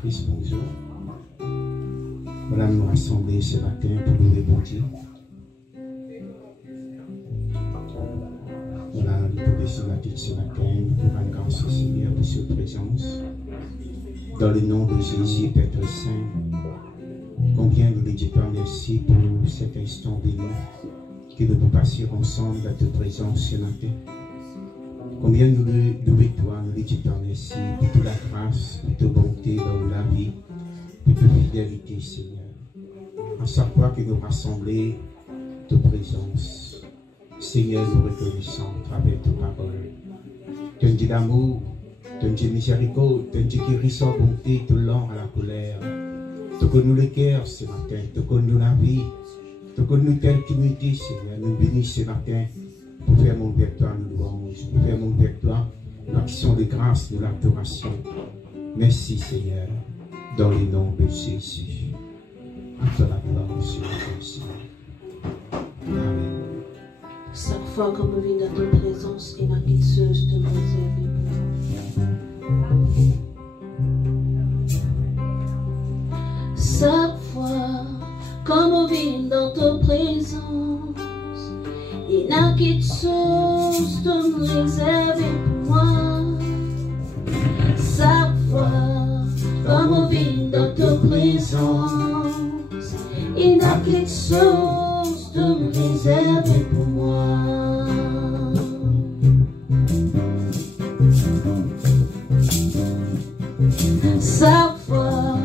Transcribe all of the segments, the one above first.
Christ, bonjour. Voilà, nous rassembler ce matin pour louer bon Dieu. Voilà, nous pouvons se matin ce matin, nous pouvons rendre grâce au Seigneur pour sa présence. Dans le nom de Jésus, Père Saint, combien nous lui disons merci pour cet instant béni que nous pouvons passer ensemble à ta présence ce matin. Combien nous louons toi, nous lui disons merci pour toute la grâce, pour ta bonté dans la vie, pour ta fidélité, Seigneur. À chaque fois que nous rassemblons ta présence, Seigneur, nous reconnaissons à travers ta parole. Ton Dieu d'amour, ton Dieu miséricorde, ton Dieu qui ressort bonté tout long à la colère. Tu connais le cœur ce matin, tu connais la vie, tu connais telle timidité, Seigneur. Nous bénissons ce matin pour faire mon vers toi, nous louanges, pour faire mon vers toi, l'action de grâce, de l'adoration. Merci, Seigneur, dans le nom de Jésus. À toi la gloire, Monsieur le Seigneur. Amen. Chaque fois que je viens dans ta présence, il n'a qu'une chose de me réserver pour moi. Chaque fois que je viens dans ta présence, il n'a qu'une chose de me réserver pour moi. Chaque fois que je viens dans ta présence, il n'a qu'une chose de me réserver pour moi. Chaque fois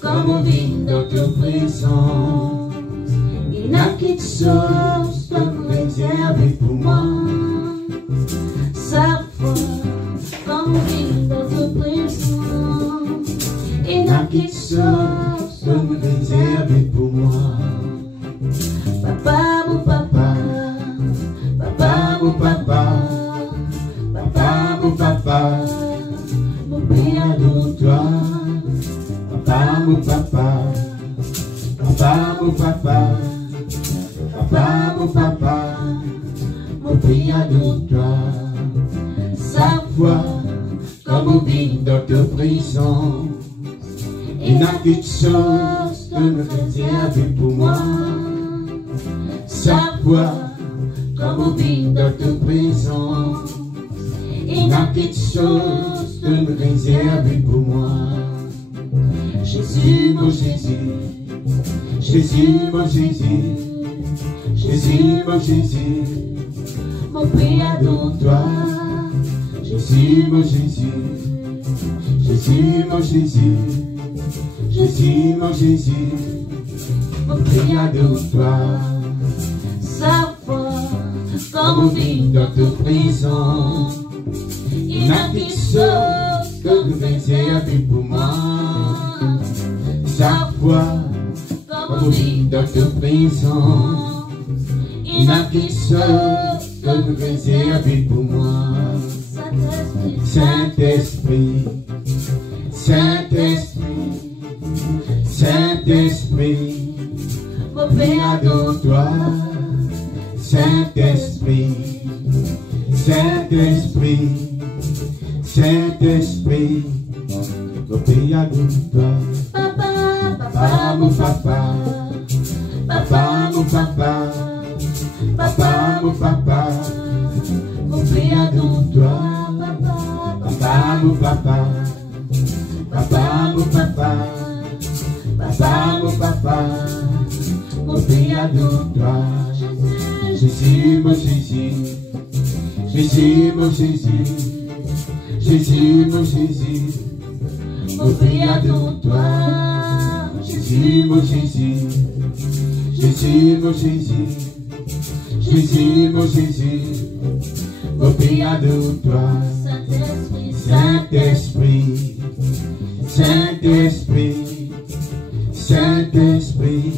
que je viens dans ta présence, il n'a qu'une chose de me réserver pour moi. Chaque fois que je viens dans ta présence, il n'a qu'une chose de me réserver pour moi. Papa, mon papa, papa, mon papa, papa, mon papa, mon père de toi. Papa, mon papa, papa, mon papa, papa, mon papa, mon père de toi. Chaque fois comme on vit dans ta prison, il n'a qu'une chose de me réserver pour moi. Chaque fois comme on vit dans ta prison, il n'a qu'une chose de me réserver pour moi. Jésus, mon Jésus, Jésus, mon Jésus, Jésus, mon Jésus, mon Père de toi. Jésus, mon Jésus, Jésus, mon Jésus, Jésus, mon Jésus, mon Père de toi. Chaque fois comme on vit dans ta prison, il n'a qu'une chose que de réserver pour moi. Chaque fois comme on vit dans ta prison, il n'a qu'une chose que de réserver pour moi. Saint-Esprit, Saint-Esprit, Saint-Esprit, mon Père de toi. Saint-Esprit, Saint-Esprit, Saint-Esprit, mon Père de toi. Papa, mon papa, papa, mon papa, papa, mon papa, mon Père de toi. Papa, mon papa, papa, mon papa, papa, mon papa, mon Père de toi. Jésus, mon Jésus, Jésus, mon Jésus, Jésus, mon Jésus, mon Père de toi. Jésus, mon Jésus, Jésus, mon Jésus, Jésus, mon Jésus, mon Père de toi. Saint-Esprit, Saint-Esprit, Saint-Esprit,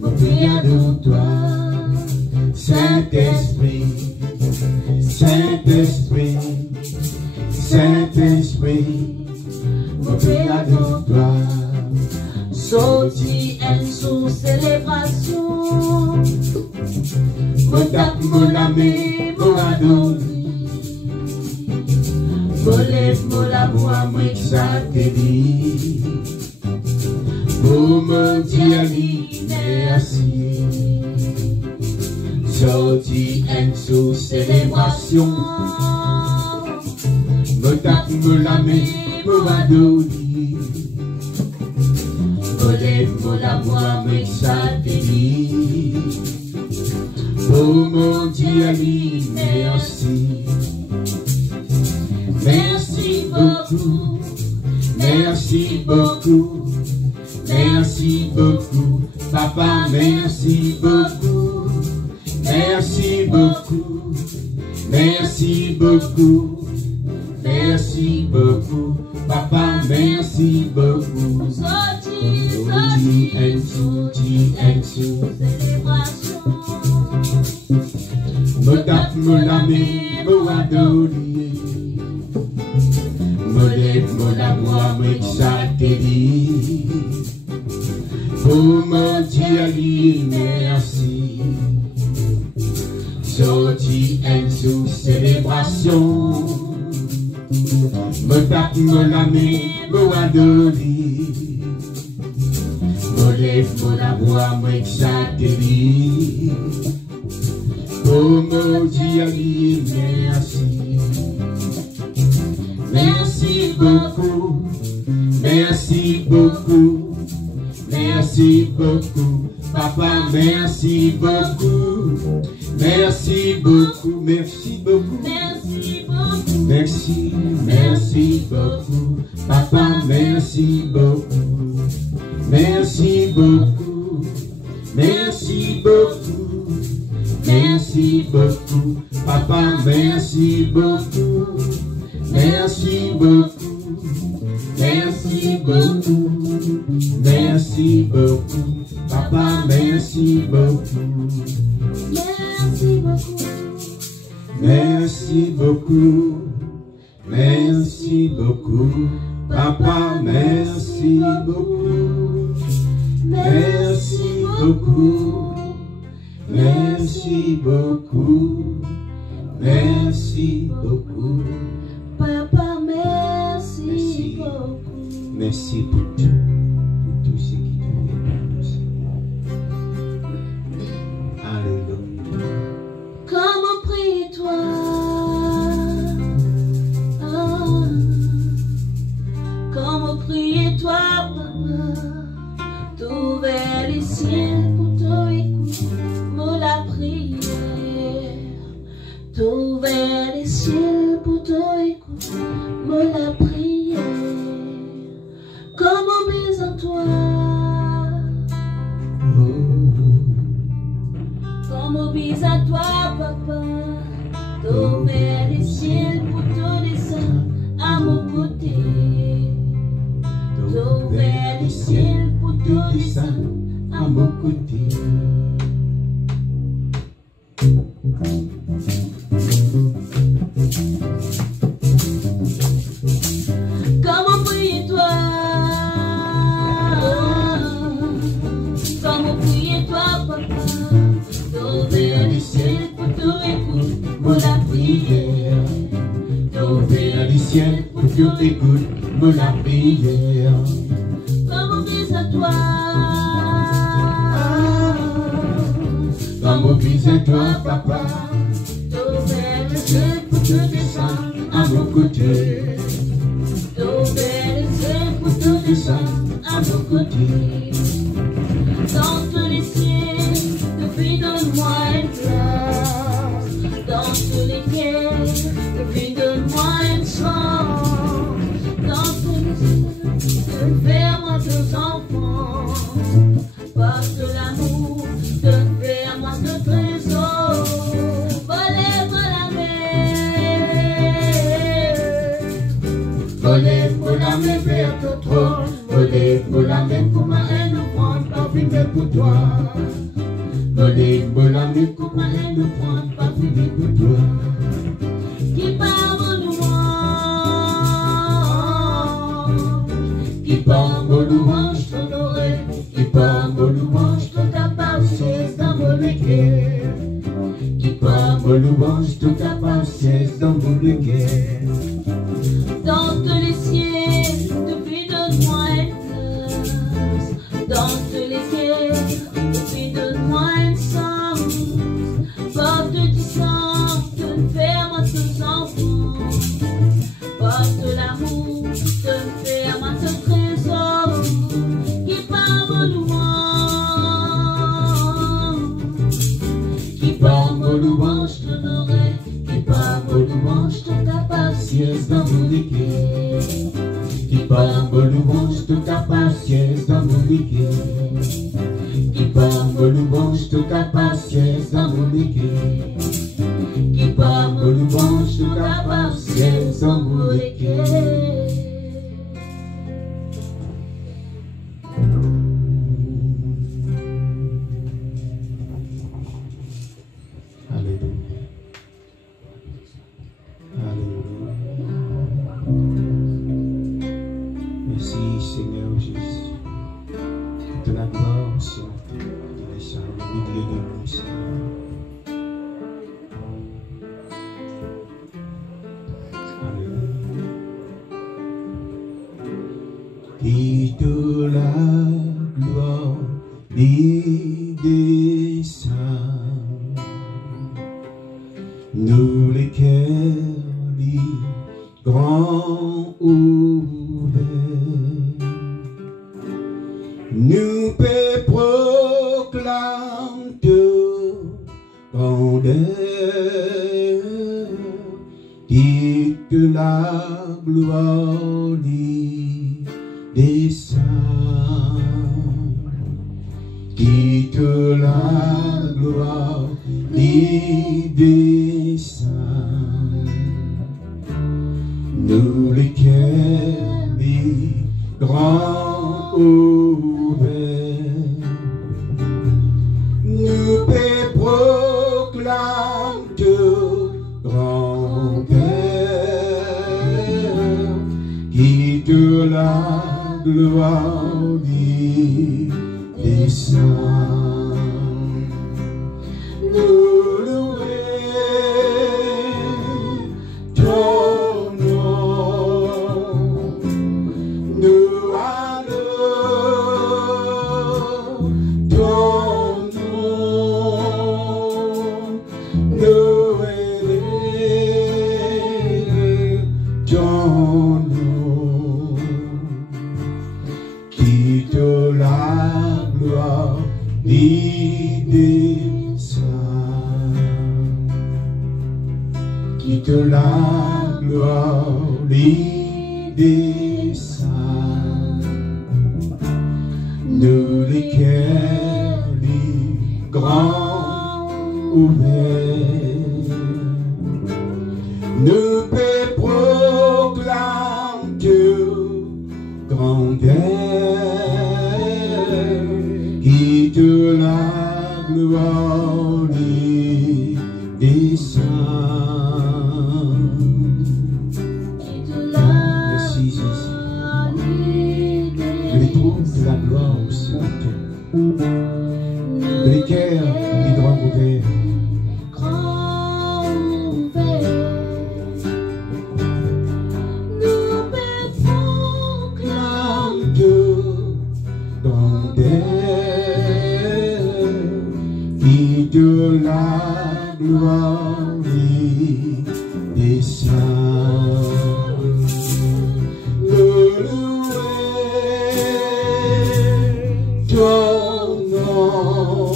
mon Père de toi. Saint-Esprit, Saint-Esprit, Saint-Esprit, mon Père de toi. Sorti en sous célébration, mon ami, mon adon. Volez mon amour, moi que ça te dit. Pour me dire merci. Sorti en sous célébration. Me tape me la main, me adoulir. Volez mon amour, moi que ça te dit. Pour me dire merci. Merci beaucoup, merci beaucoup, merci beaucoup, papa, merci beaucoup, merci beaucoup, merci beaucoup, merci beaucoup, papa, merci beaucoup. Sorti en sous célébration. Me tape me la main, me adoulir. Me lève mon amour, moi que ça te dit. Pour me dire merci. Sorti en sous célébration. Me tape me la main, me adoulir. Me lève mon amour, moi que ça te dit. Pour me dire merci. Merci beaucoup, merci beaucoup, merci beaucoup, papa, merci beaucoup, merci beaucoup, merci beaucoup, merci, merci beaucoup, papa, merci beaucoup, merci beaucoup, merci beaucoup, merci beaucoup, papa, merci beaucoup. Merci beaucoup, merci beaucoup, merci beaucoup, papa, merci beaucoup, merci beaucoup, merci beaucoup, merci beaucoup, papa, merci beaucoup, merci beaucoup, merci beaucoup, merci beaucoup. Papa, merci beaucoup. Merci pour tout ce qui t'a fait. Alléluia. Comment prie-toi? Comment prier-toi, papa? T'ouvrir les ciels pour te écouter, me la prière. T'ouvrir les ciels pour te écouter, me la prière. Comment mise en toi? Comment mise à toi, papa? T'ouvrir les ciels pour te descendre à mon côté. T'ouvrir les ciels pour te descendre à mon côté. Comment prier-toi? Comment prier-toi, papa? T'ouvrir les ciels pour te écouter, me la prière. T'ouvrir les ciels pour que t'écoutes, me la prière. Comment mise à toi? Comment mise à toi, papa? T'ouvrir les ciels pour te descendre À mon côté. T'ouvrir les ciels pour te descendre à mon côté. Dans tous les ciels, depuis donne-moi une place. Dans tous les ciels, depuis donne-moi une chance. Dans tous les ciels, fais-moi tes enfants. Par de l'amour, fais-moi tes trésors. Volez-moi la mer. Volez-moi la main vers ton trône. Volez-moi la main pour ma haine prendre, parfumé pour toi. Volez-moi la main pour ma haine prendre, parfumé pour toi. Qui parle de louange, Qui parle de louange, t'honorer, qui parle de louange, toute ta parole dans mon cœur. qui parle de louange, louange, tout capable, siège dans mon de guerre. Dans tous les cieux, depuis donne-moi une place. Dans tous les cieux, depuis donne-moi une chance. Porte du sang, de me faire moi tous enfants. Porte l'amour, de me faire moi ce trésor. Qui par vos louanges, qui par vos louanges t'honorerai. Qui par vos louanges te capable, Siège dans mon équipe. Qui par vos louanges, tout capable, siège dans mon équipe. Qui par vos louanges, tout capable, siège dans mon équipe. qui par Vos vos louanges, tout capable, siège dans mon équipe. Alléluia. Alléluia. Merci Seigneur Jésus. De la gloire sur la terre, de la charme, au milieu de nous, Seigneur. Alléluia. Qui de la gloire, l'idée sainte, nous les cœurs grands ouverts, nous peut proclamer de grandeur, qui que la gloire des saints, qui que la gloire des saints, nous les cœurs grands ouverts, nous peut proclamer de grandeur, qui de la gloire des saints, nous louons ton nom, nous adorons ton nom, nous élevons ton nom, qui te la gloire des saints, qui te la gloire des saints, nous les cœurs grands ouverts, nous peut proclamer que grandeur, qui te la gloire des saints. Merci Jésus. Je les trouve de la gloire aussi. Les cœurs, les droits ouverts. Qui de la gloire des saints, de louer ton nom,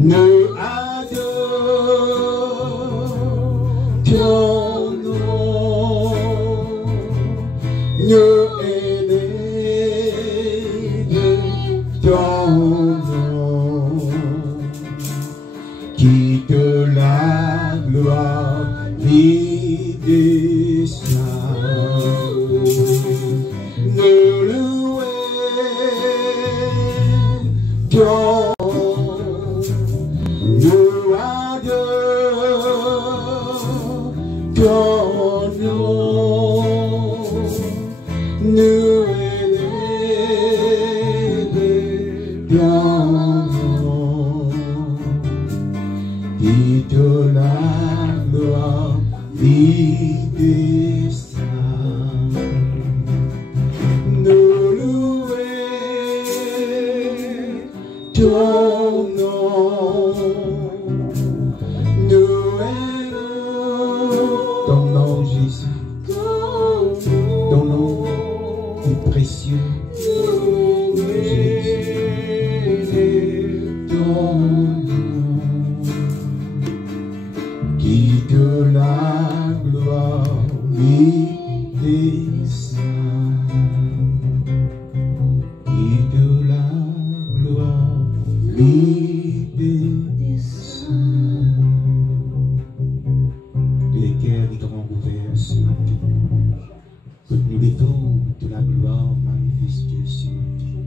nous adorons ton nom, nous élevons ton nom, qui de la gloire des saints, nous louons ton, nous adorons ton nom, nous élevons ton nom, qui de la nous louer ton nom, nous aimons ton nom Jésus, ton nom est précieux. Jésus, ton nom qui de la gloire descend, qui de la gloire descend. Les cœurs les grands ouverts ce matin, que nous levons de la gloire manifestée ce matin.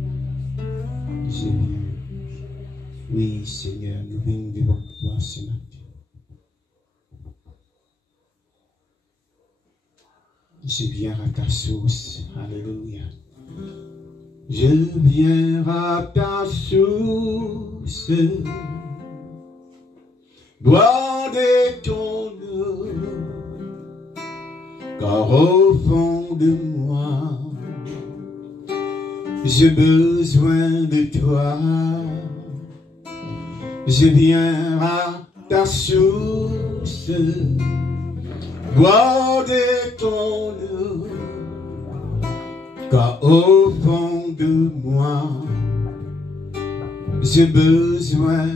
Je viens, oui Seigneur, nous venons devant toi ce matin. Je viens à ta source, alléluia. Je viens à ta source, boire de ton eau, car au fond de moi, j'ai besoin de toi. Je viens à ta source, boire de ton eau, car au fond de moi, j'ai besoin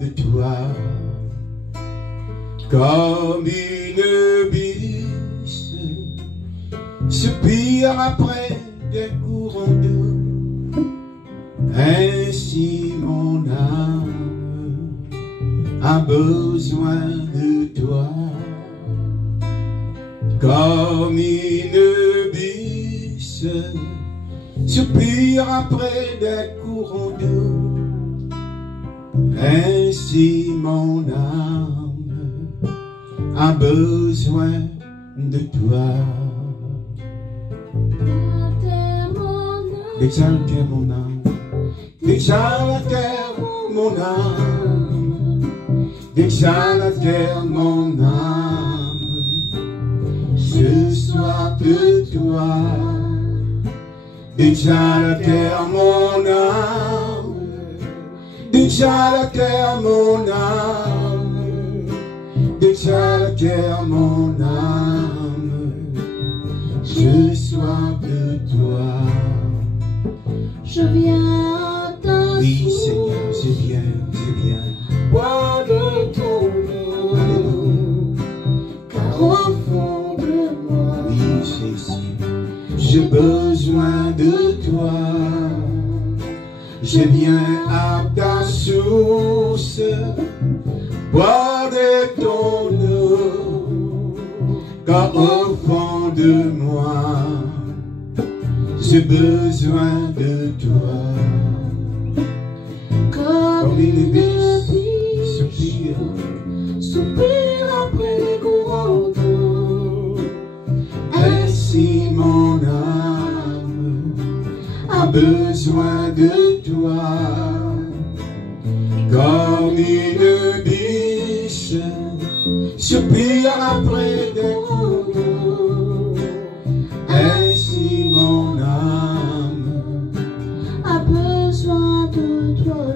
de toi. Comme une biche soupire après des courants d'eau, ainsi mon âme a besoin de toi. Comme une biche soupire après des courants d'eau, ainsi mon âme a besoin de toi. Déjà la terre mon âme, déjà la terre mon âme, déjà la terre mon âme, je soif de toi. Déjà la terre mon âme, déjà la terre mon âme, déjà la terre mon âme, je soif de toi. Je viens à ta source. Oui Seigneur, je viens. Bois de ton eau, car au fond de moi, Oui Jésus, j'ai besoin de toi. Je viens à ta source, boire de ton eau, car au fond de moi, j'ai besoin de toi. comme une biche soupire, soupire après les courants d'eau, ainsi mon âme a besoin de toi. Comme une biche soupire après des courants d'eau, ainsi mon âme a besoin de toi.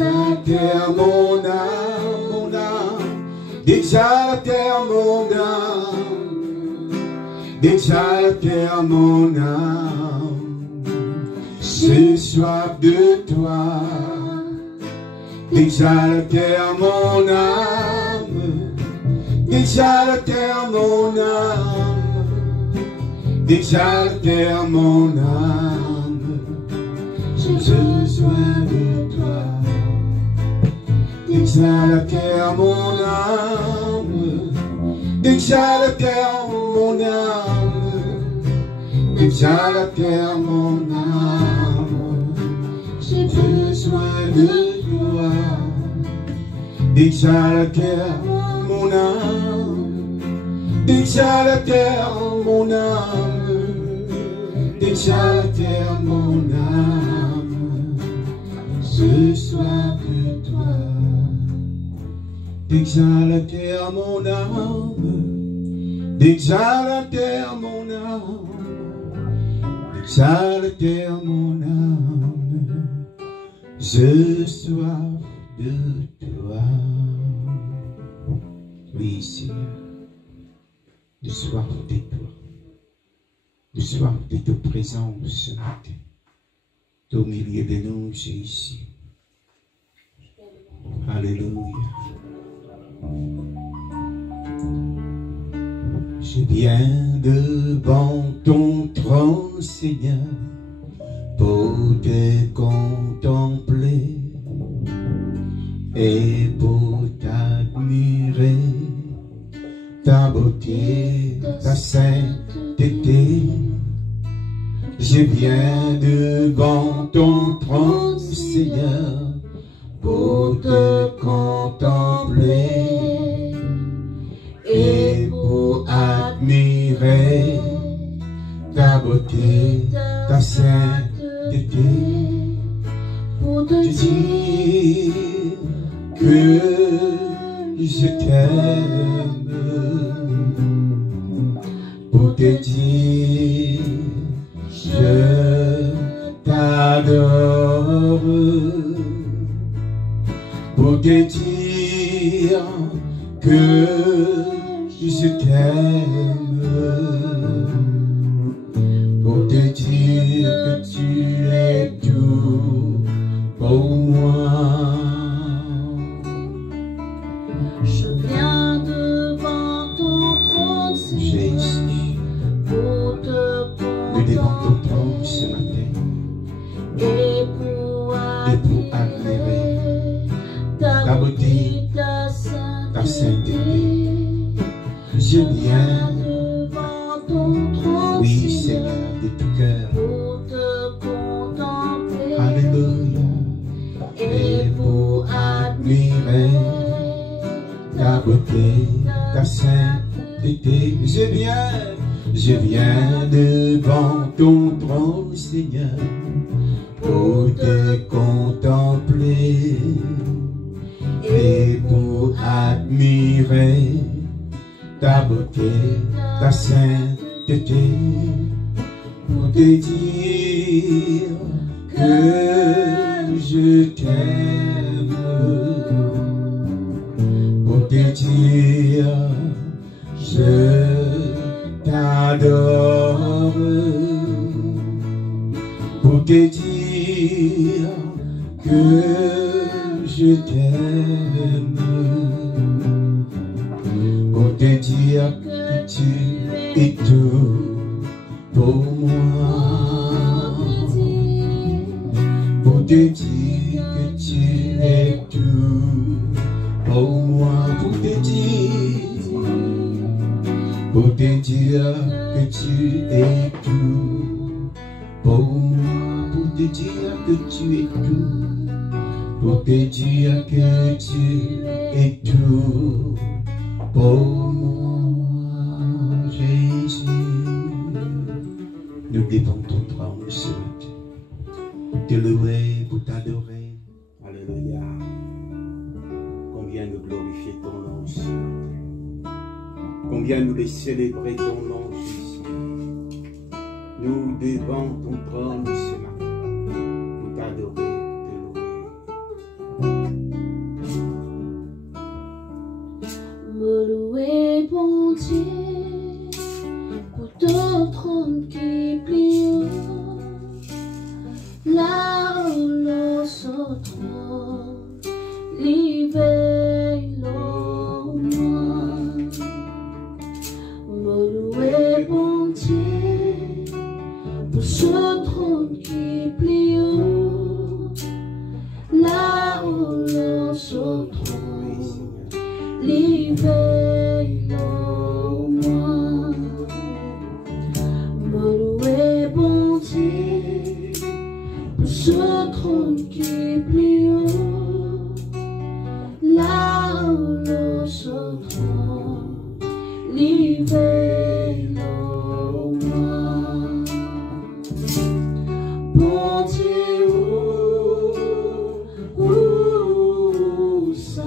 la terre mon âme, déjà la terre mon âme, déjà la terre mon âme, j'ai soif de toi. Déjà la terre mon âme, déjà la terre mon âme, déjà la terre mon âme, j'ai besoin de toi. Déjà la terre mon âme, déjà la terre mon âme, déjà la terre mon âme, j'ai besoin de toi. Déjà la terre mon âme, déjà la terre mon âme, déjà la terre mon âme, j'ai soif de toi. D'exalter mon âme, d'exalter mon âme, d'exalter mon âme, je soif de toi. Oui, Seigneur, de soif de toi, de soif de ta présence ce matin. Au milieu de nous, Jésus. Alléluia. Je viens devant ton trône, Seigneur, pour te contempler et pour t'admirer, ta beauté, ta sainteté. Je viens devant ton trône, Seigneur, pour te contempler et pour admirer ta beauté, ta sainteté, pour te dire que je t'aime, pour te dire je t'adore, pour te dire que je t'aime, pour te dire que tu es tout pour moi. Je viens devant ton trône, Jésus, pour te contempler ce matin et pour admirer ta beauté, ta sainteté. Je viens devant ton trône, oui, Seigneur, de tout cœur, pour te contempler. Alléluia. Et pour admirer ta beauté, ta sainteté. Je viens devant ton trône, Seigneur, pour te contempler et pour admirer ta beauté, ta sainteté, pour te dire que je t'aime, pour te dire je t'adore, pour te dire que je t'aime, pour te dire que tu es tout pour moi, pour te dire que tu es tout pour moi, pour te dire que tu es tout pour moi, pour te dire que tu es tout, pour te dire que tu es tout pour moi, Jésus. Nous devons ton trône ce matin, pour te louer, pour t'adorer. Alléluia. Combien nous glorifier ton nom ce matin. Combien nous les célébrer ton nom, Jésus. Nous devons ton trône ce matin, pour t'adorer, pour te louer. Me louer, bon Dieu, pour ton trône qui plie haut, là où l'on se trône, l'hiver, l'eau noire. Me louer, bon Dieu, pour ce trône qui plie haut, là où l'on se trône, l'hiver, l'eau noire. Me louer, bon Dieu, pour ce trône qui plie haut, là où l'on se trône, l'hiver, l'eau noire. Bon Dieu, saint,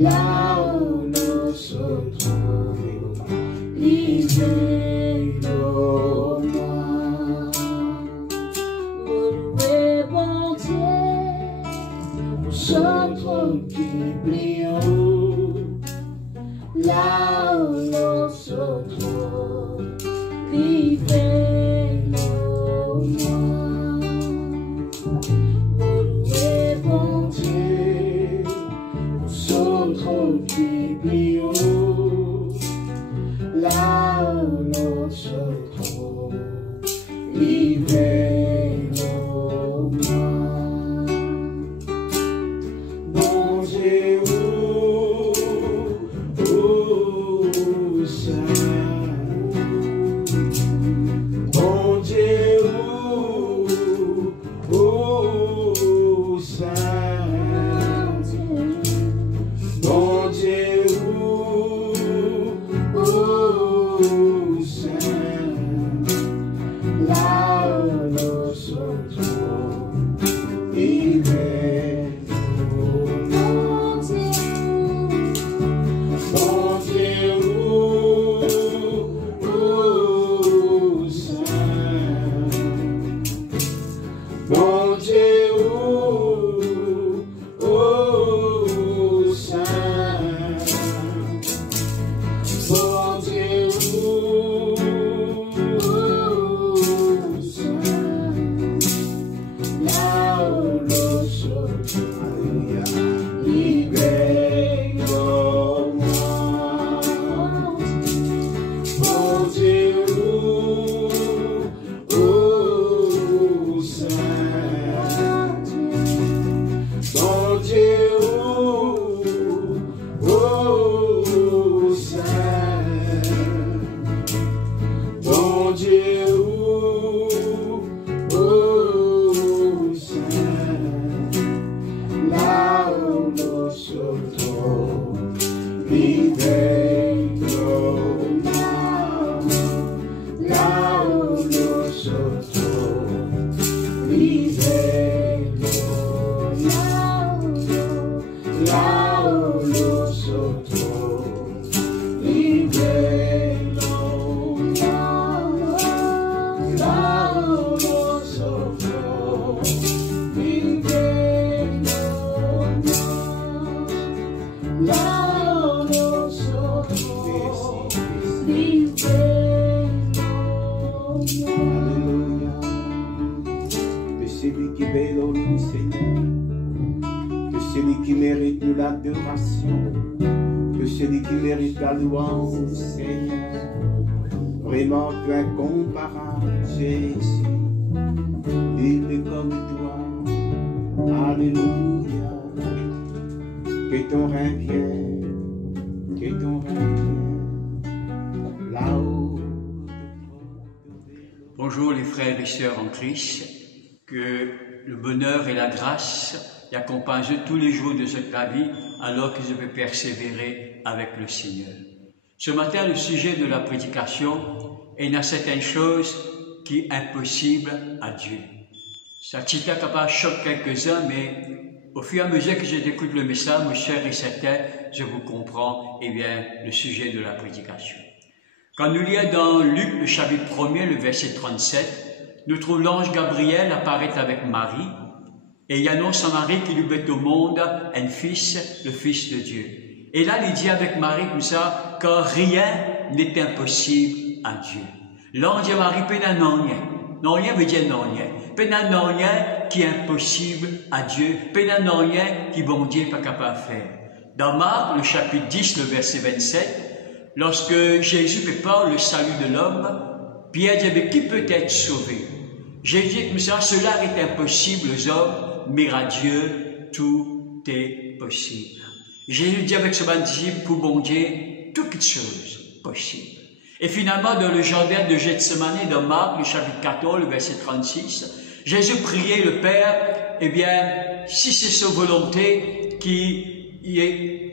là où nous sommes, livrez-nous moi. Vous louez bon Dieu, nous autres qui prions, là où nous sommes, livrez-nous moi. Vous louez bon Dieu, nous autres qui prions, là où nous sommes, livrez-nous moi. Bon Dieu, où Saint, bon Dieu, où Saint, bon Dieu, où Saint, là où nous sommes, livrez-nous. Bon Dieu, où Saint, bon Dieu, où Saint, bon Dieu, là où nous sommes, alléluia, livrez-nous-moi. Bon Dieu, où Saint, bon Dieu, où Saint, bon Dieu, où Saint, là où nous sommes, livrez-nous-moi. Là où nous sommes, livrez-nous. Là où nous sommes, livrez-nous. Là où nous sommes, livrez-nous. Là où nous sommes, livrez-nous. Alléluia. De celui qui veille au nous, Seigneur. De celui qui mérite nous l'adoration. De celui qui mérite la louange, Seigneur. Vraiment, tu es incomparable, Jésus. Il est comme toi. Alléluia. Que ton règne vienne. Que ton règne vienne. Là-haut. Bonjour les frères et sœurs en Christ, que le bonheur et la grâce l'accompagnent tous les jours de cette vie alors que je vais persévérer avec le Seigneur. Ce matin, le sujet de la prédication est une certaine chose qui est impossible à Dieu. Ça tient capable choque quelques-uns, mais au fur et à mesure que je découvre le message, mes chers et certains, je vous comprends, eh bien, le sujet de la prédication. Quand nous lisons dans Luc, le chapitre 1er, le verset 37, nous trouvons l'ange Gabriel apparaître avec Marie et il annonce à Marie qu'il lui met au monde un fils, le Fils de Dieu. Et là, il dit avec Marie comme ça, car rien n'est impossible à Dieu. L'ange dit à Marie, pena non rien. Non rien veut dire non rien. Pena non rien qui est impossible à Dieu. Pena non rien qui bon Dieu n'est pas capable de faire. Dans Marc, le chapitre 10, le verset 27, lorsque Jésus prépare le salut de l'homme, Pierre dit, mais qui peut être sauvé? Jésus dit comme ça, cela est impossible aux hommes, mais à Dieu, tout est possible. Jésus dit avec ce disciple, pour bon Dieu, toutes choses possibles. Et finalement, dans le jardin de Gethsemane, dans Marc, le chapitre 14, le verset 36, Jésus priait le Père, eh bien, si c'est sa volonté,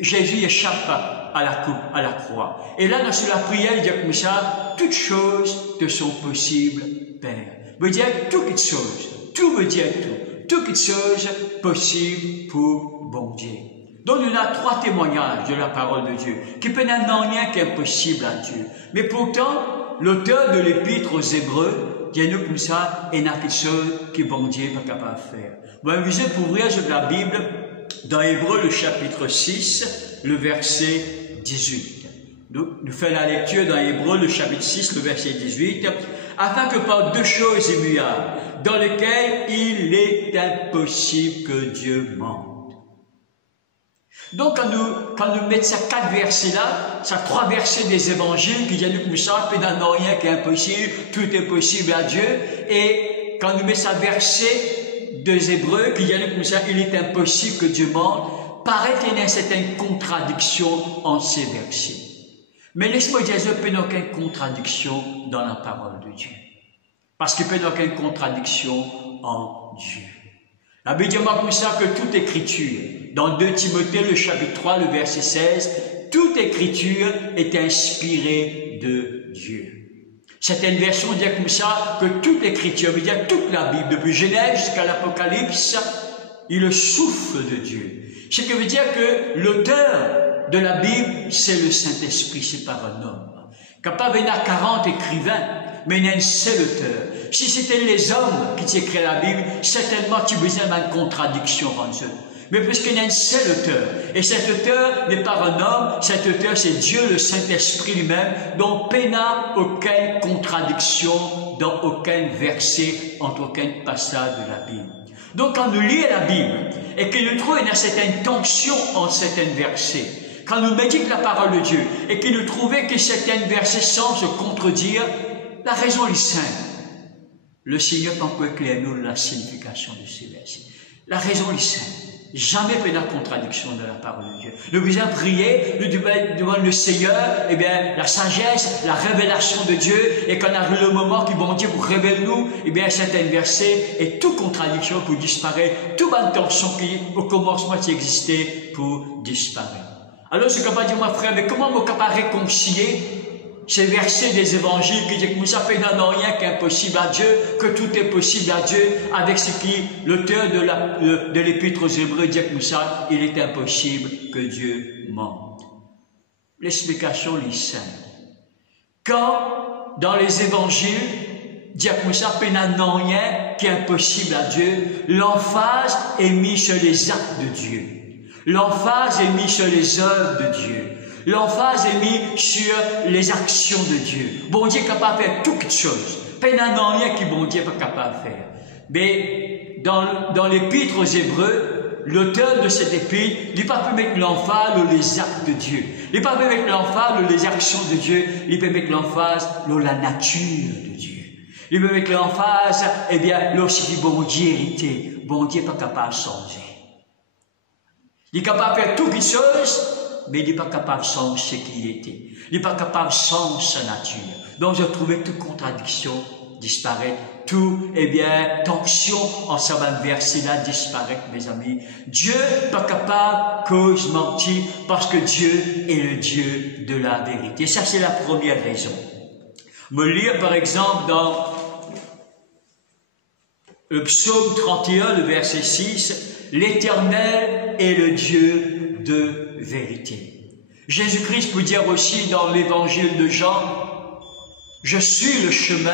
Jésus échappe à la coupe, à la croix. Et là, dans la prière, il dit comme ça, toutes choses te sont possibles, Père. Veut dire toutes choses. Tout veut dire tout. Toutes choses possibles pour bon Dieu. Donc, il y a 3 témoignages de la parole de Dieu, qui peut n'en rien qu'impossible à Dieu. Mais pourtant, l'auteur de l'épître aux Hébreux, dit nous comme ça, il y a quelque chose que bon Dieu n'est pas capable de faire. Vous m'invitez pour ouvrir la Bible dans Hébreux, le chapitre 6, le verset 18. Nous faisons la lecture dans Hébreux, le chapitre 6, le verset 18, afin que par 2 choses immuables, dans lesquelles il est impossible que Dieu mente. Donc, quand nous mettons ces 4 versets-là, ces 3 versets des évangiles qui viennent comme ça, puis dans rien qui est impossible, tout est possible à Dieu, et quand nous mettons ces versets des Hébreux qui viennent comme ça, il est impossible que Dieu mente, paraît qu'il y a une certaine contradiction entre ces versets. Mais laisse-moi dire, il n'y a aucune contradiction dans la parole de Dieu. Parce qu'il n'y a aucune contradiction en Dieu. La Bible dit comme ça que toute écriture, dans 2 Timothée, le chapitre 3, le verset 16, toute écriture est inspirée de Dieu. Certaines versions disent comme ça que toute écriture, veut dire toute la Bible, depuis Genèse jusqu'à l'Apocalypse, il le souffle de Dieu. Ce qui veut dire que l'auteur de la Bible, c'est le Saint-Esprit, c'est pas un homme. Capable, il y a 40 écrivains, mais il y a un seul auteur. Si c'était les hommes qui écrivaient la Bible, certainement tu besoin d'une contradiction entre eux. Mais puisqu'il y a un seul auteur, et cet auteur n'est pas un homme, cet auteur c'est Dieu, le Saint-Esprit lui-même, dont il n'y a aucune contradiction dans aucun verset, entre aucun passage de la Bible. Donc quand nous lisons la Bible, et que nous trouvons une certaine tension entre certains versets, quand nous méditons la parole de Dieu, et que nous trouvons que certains versets semblent se contredire, la raison est simple. Le Seigneur peut éclairer nous la signification de ces versets. La raison est simple. Jamais il y a contradiction de la parole de Dieu. Nous devons prier, nous devons demander le Seigneur, eh bien, la sagesse, la révélation de Dieu, et quand arrive le moment qui bon Dieu pour révéler nous, eh bien, certains versets, et toute contradiction pour disparaître, toute intention qui, au commencement, qui existait pour disparaître. Alors, je suis capable de dire, mon frère, mais comment je suis capable de réconcilier ces versets des évangiles qui disent que ça fait non rien qu'impossible à Dieu, que tout est possible à Dieu, avec ce qui, l'auteur de l'épître aux Hébreux dit comme ça, il est impossible que Dieu mente. L'explication est simple. Quand, dans les évangiles, dit comme ça, fait non rien qui est impossible à Dieu, l'emphase est mise sur les actes de Dieu. L'emphase est mise sur les œuvres de Dieu. L'emphase est mise sur les actions de Dieu. Bon Dieu est capable de faire toutes choses. Pas rien que bon Dieu n'est pas capable de faire. Mais dans l'épître aux Hébreux, l'auteur de cette épître, il n'a pas pu mettre l'emphase sur les actes de Dieu. Il n'a pas pu mettre l'emphase sur les actions de Dieu. Il peut mettre l'emphase sur la nature de Dieu. Il peut mettre l'emphase, eh bien, lorsqu'il dit bon Dieu hérité, bon Dieu n'est pas capable de changer. Il est capable de faire toutes les choses, mais il n'est pas capable de changer ce qu'il était. Il n'est pas capable de changer sa nature. Donc, je trouvais toute contradiction disparaître. Tout, eh bien, tension en ce même verset-là disparaître, mes amis. Dieu n'est pas capable cause mentir parce que Dieu est le Dieu de la vérité. Ça, c'est la première raison. Me lire, par exemple, dans le psaume 31, le verset 6, « L'Éternel est le Dieu de vérité. » Jésus-Christ peut dire aussi dans l'évangile de Jean, « Je suis le chemin,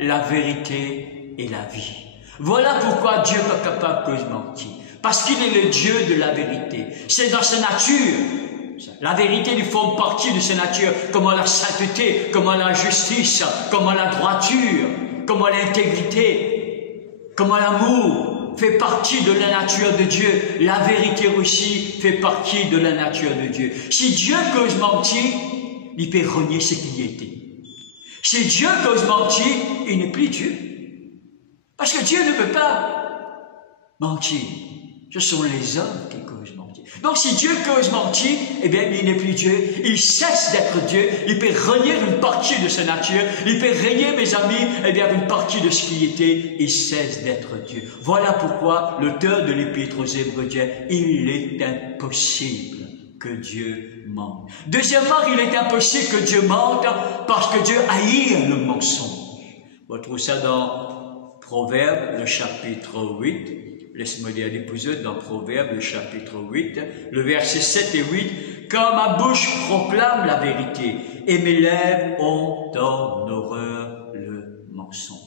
la vérité et la vie. » Voilà pourquoi Dieu n'est pas capable de mentir. Parce qu'il est le Dieu de la vérité. C'est dans sa nature. La vérité lui forme partie de sa nature, comme la sainteté, comme la justice, comme la droiture, comme l'intégrité, comme l'amour fait partie de la nature de Dieu. La vérité aussi fait partie de la nature de Dieu. Si Dieu cause mentir, il peut renier ce qu'il était. Si Dieu cause mentir, il n'est plus Dieu. Parce que Dieu ne peut pas mentir. Ce sont les hommes qui causent mentir. Donc si Dieu cause mentir, eh bien il n'est plus Dieu. Il cesse d'être Dieu. Il peut renier une partie de sa nature. Il peut renier, mes amis, eh bien une partie de ce qu'il était. Il cesse d'être Dieu. Voilà pourquoi l'auteur de l'épître aux Hébreux dit, il est impossible que Dieu mente. Deuxièmement, il est impossible que Dieu mente parce que Dieu haït le mensonge. On retrouve ça dans Proverbes, le chapitre 8, Laisse-moi lire l'épisode dans Proverbes, le chapitre 8, le verset 7 et 8. « Quand ma bouche proclame la vérité, et mes lèvres ont en horreur le mensonge. »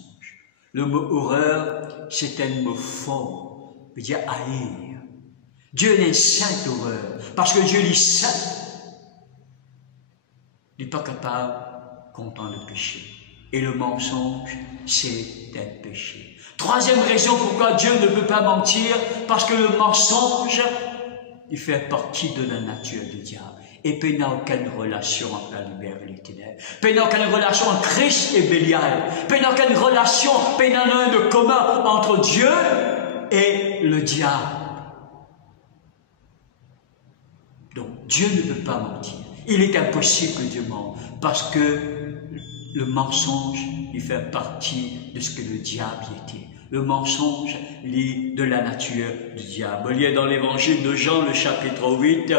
Le mot « horreur », c'est un mot fort, veut dire haïr. Dieu n'est sainte horreur, parce que Dieu est saint. Il n'est pas capable de comprendre le péché. Et le mensonge, c'est un péché. Troisième raison pourquoi Dieu ne peut pas mentir, parce que le mensonge, il fait partie de la nature du diable. Et il n'a aucune relation entre la lumière et les ténèbres. Il n'a aucune relation entre Christ et Bélial. Il n'a aucune relation, il n'a rien de commun entre Dieu et le diable. Donc Dieu ne peut pas mentir. Il est impossible que Dieu mente, parce que le mensonge, il fait partie de ce que le diable était. Le mensonge lie de la nature du diable. Il y a dans l'évangile de Jean, le chapitre 8,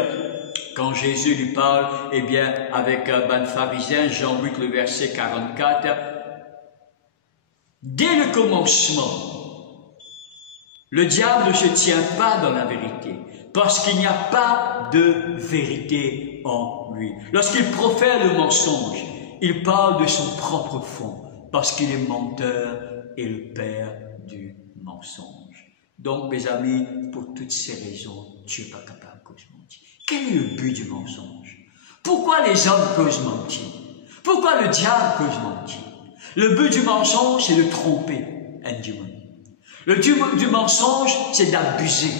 quand Jésus lui parle, eh bien, avec un pharisien, Jean 8, le verset 44, dès le commencement, le diable ne se tient pas dans la vérité, parce qu'il n'y a pas de vérité en lui. Lorsqu'il profère le mensonge, il parle de son propre fond, parce qu'il est menteur et le père du mensonge. Donc, mes amis, pour toutes ces raisons, Dieu n'est pas capable de cause mentir. Quel est le but du mensonge? Pourquoi les hommes causent mentir? Pourquoi le diable cause mentir? Le but du mensonge, c'est de tromper un démon. Le but du mensonge, c'est d'abuser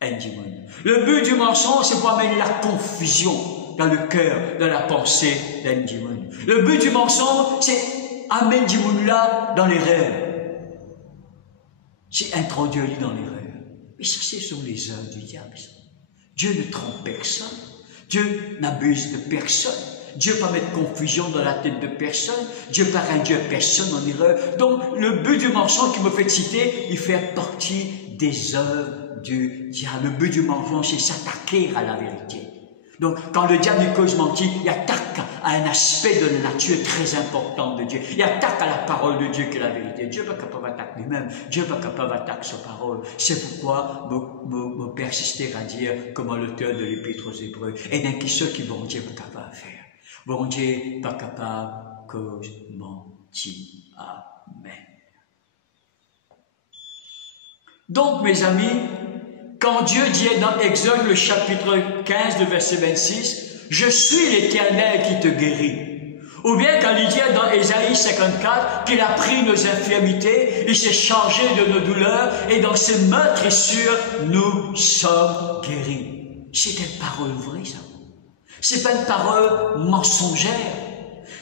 un démon. Le but du mensonge, c'est pour amener la confusion dans le cœur, dans la pensée d'un démon. Le but du mensonge, c'est amener le démon-là dans l'erreur. C'est introduire dans l'erreur. Mais ça, ce sont les œuvres du diable. Dieu ne trompe personne. Dieu n'abuse de personne. Dieu ne peut pas mettre confusion dans la tête de personne. Dieu ne peut pas induire personne en erreur. Donc, le but du mensonge qui me fait citer, il fait partie des œuvres du diable. Le but du mensonge, c'est s'attaquer à la vérité. Donc, quand le diable cause mentir, il attaque à un aspect de la nature très important de Dieu. Il attaque à la parole de Dieu qui est la vérité. Dieu n'est pas capable d'attaquer lui-même. Dieu n'est pas capable d'attaquer sa parole. C'est pourquoi me persister à dire, comme l'auteur de l'Épître aux Hébreux, et d'un qui ceux qui bon Dieu n'est pas capable de faire. Bon Dieu n'est pas capable cause mentir. Amen. Donc, mes amis, quand Dieu dit dans Exode, le chapitre 15, le verset 26, « Je suis l'Éternel qui te guérit ». Ou bien quand il dit dans Ésaïe 54 qu'il a pris nos infirmités, il s'est chargé de nos douleurs, et dans ses meurtrissures, nous sommes guéris. C'est une parole vraie, ça. C'est pas une parole mensongère.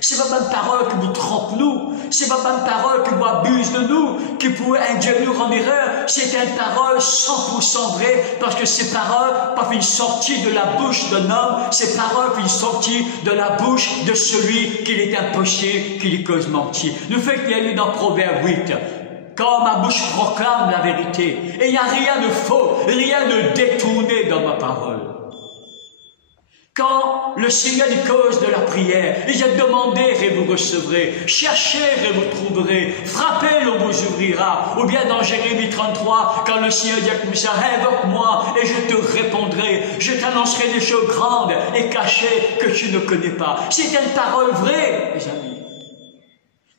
C'est pas une parole qui nous trompe nous. C'est pas une parole qui nous abuse de nous, qui pourrait induire nous en erreur. C'est une parole 100% vraie, parce que ces paroles pas une sortie de la bouche d'un homme, ces paroles une sortie de la bouche de celui qu'il est impossible qu'il y cause mentir. Nous fait qu'il y a lu dans Proverbe 8. Quand ma bouche proclame la vérité, et il n'y a rien de faux, rien de détourné dans ma parole. Quand le Seigneur dit cause de la prière, il dit demandez et vous recevrez, cherchez et vous trouverez, frappez l'on vous ouvrira. Ou bien dans Jérémie 33, quand le Seigneur dit comme ça, invoque-moi et je te répondrai, je t'annoncerai des choses grandes et cachées que tu ne connais pas. C'est une parole vraie, mes amis.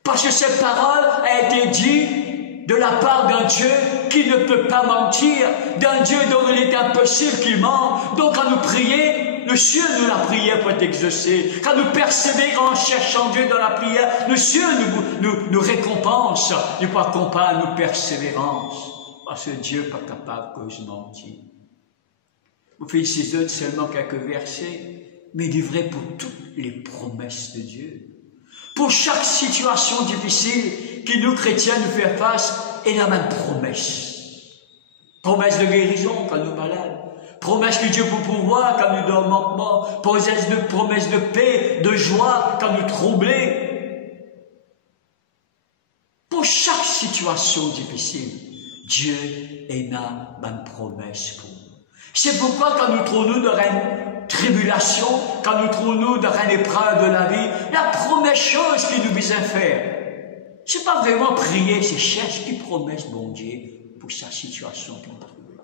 Parce que cette parole a été dite de la part d'un Dieu qui ne peut pas mentir, d'un Dieu dont il est impossible qu'il mente. Donc quand nous prions, le ciel de la prière peut être exaucé. Quand nous persévérons en cherchant Dieu dans la prière, le ciel nous récompense. Il peut accompagner nos persévérances. Parce que Dieu n'est pas capable de mentir. Vous faites ces autres seulement quelques versets, mais il est vrai pour toutes les promesses de Dieu. Pour chaque situation difficile qui nous chrétiens nous fait face, il y a même promesse. Promesse de guérison quand nous sommes malades. Promesse que Dieu peut pouvoir quand nous donnons manquement. Promesse de paix, de joie quand nous troublons. Pour chaque situation difficile, Dieu est là une promesse pour nous. C'est pourquoi quand nous trouvons dans une tribulation, quand nous trouvons dans une épreuve de la vie, la première chose qu'il nous vise à faire, c'est pas vraiment prier, c'est chercher qui promesse, bon Dieu, pour sa situation qu'il m'a trouvée.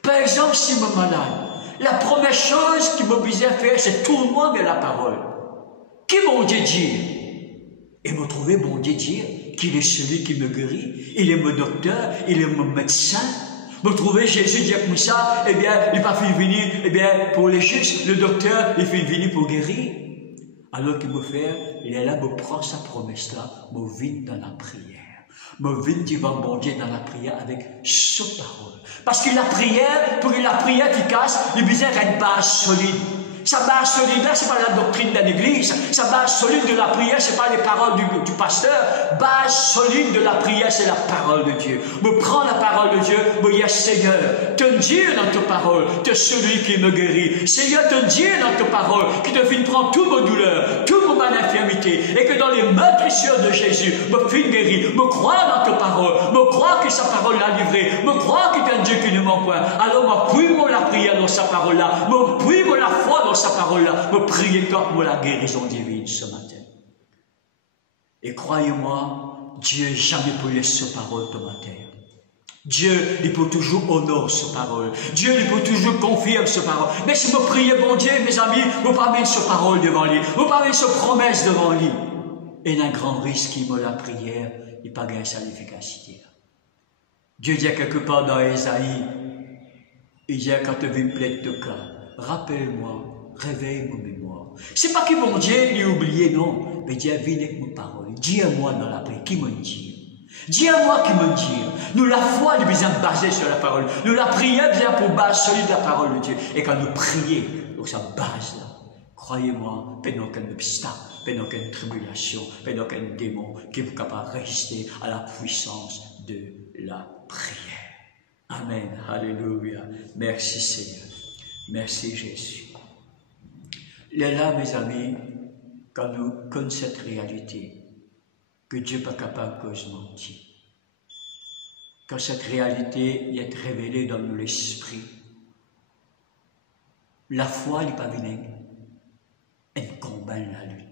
Par exemple, si je suis malade, la première chose qui m'oblige à faire, c'est tourner vers la parole. Qui bon Dieu dit? Et me trouver bon Dieu dire qu'il est celui qui me guérit, il est mon docteur, il est mon médecin. Me trouver Jésus dire comme ça, eh bien, il va faire venir, eh bien, pour les justes, le docteur, il fait venir pour guérir. Alors qu'il me fait, il est là, me prend sa promesse là, me vide dans la prière. Me vide devant mon Dieu dans la prière avec sa parole. Parce que la prière, pour que la prière efficace, il a besoin d'une base solide. Sa base solide, là, c'est pas la doctrine de l'église. Sa base solide de la prière, c'est pas les paroles du pasteur. Base solide de la prière, c'est la parole de Dieu. Me prends la parole de Dieu, me dis, Seigneur, te Dieu dans ta parole, tu es celui qui me guérit. Seigneur, te Dieu dans ta parole, qui te fait prendre toutes mes douleurs, toutes mes infirmités, et que dans les mains précieuses de Jésus, me fait guérir, me crois dans ta parole, me crois que sa parole l'a livré, me crois que tu es un Dieu qui ne ment point. Alors, m'appuie-moi la prière dans sa parole-là, m'appuie-moi la foi dans sa parole-là, me priez pour la guérison divine ce matin. Et croyez-moi, Dieu n'a jamais pu laisser sa parole dans ma terre. Dieu, il peut toujours honorer sa parole. Dieu, il peut toujours confirmer sa parole. Mais si vous priez, bon Dieu, mes amis, vous pas mettre sa parole devant lui, vous pas mettre sa promesse devant lui. Et il y a un grand risque qu'il me la prière, il n'a pas gagné sa efficacité. Dieu dit quelque part dans Ésaïe, il dit quand tu veux plaire de cas, rappelle-moi, réveille mon mémoire. C'est pas que mon Dieu l'ait oublié, non. Mais Dieu vient avec mes paroles. Dis-moi dans la prière, qui me dit? Dis-moi qui me dit. Nous, la foi, nous besoin basée sur la parole. Nous, la prière, besoin pour base solide la parole de Dieu. Et quand nous prions, donc sa base là, croyez-moi, pas aucun obstacle, pas aucune tribulation, pas aucun démon qui est capable de résister à la puissance de la prière. Amen. Alléluia. Merci Seigneur. Merci Jésus. Il est là, mes amis, quand nous connaissons cette réalité, que Dieu n'est pas capable de nous mentir. Quand cette réalité est révélée dans l'esprit, la foi n'est pas venue, elle combat la lutte.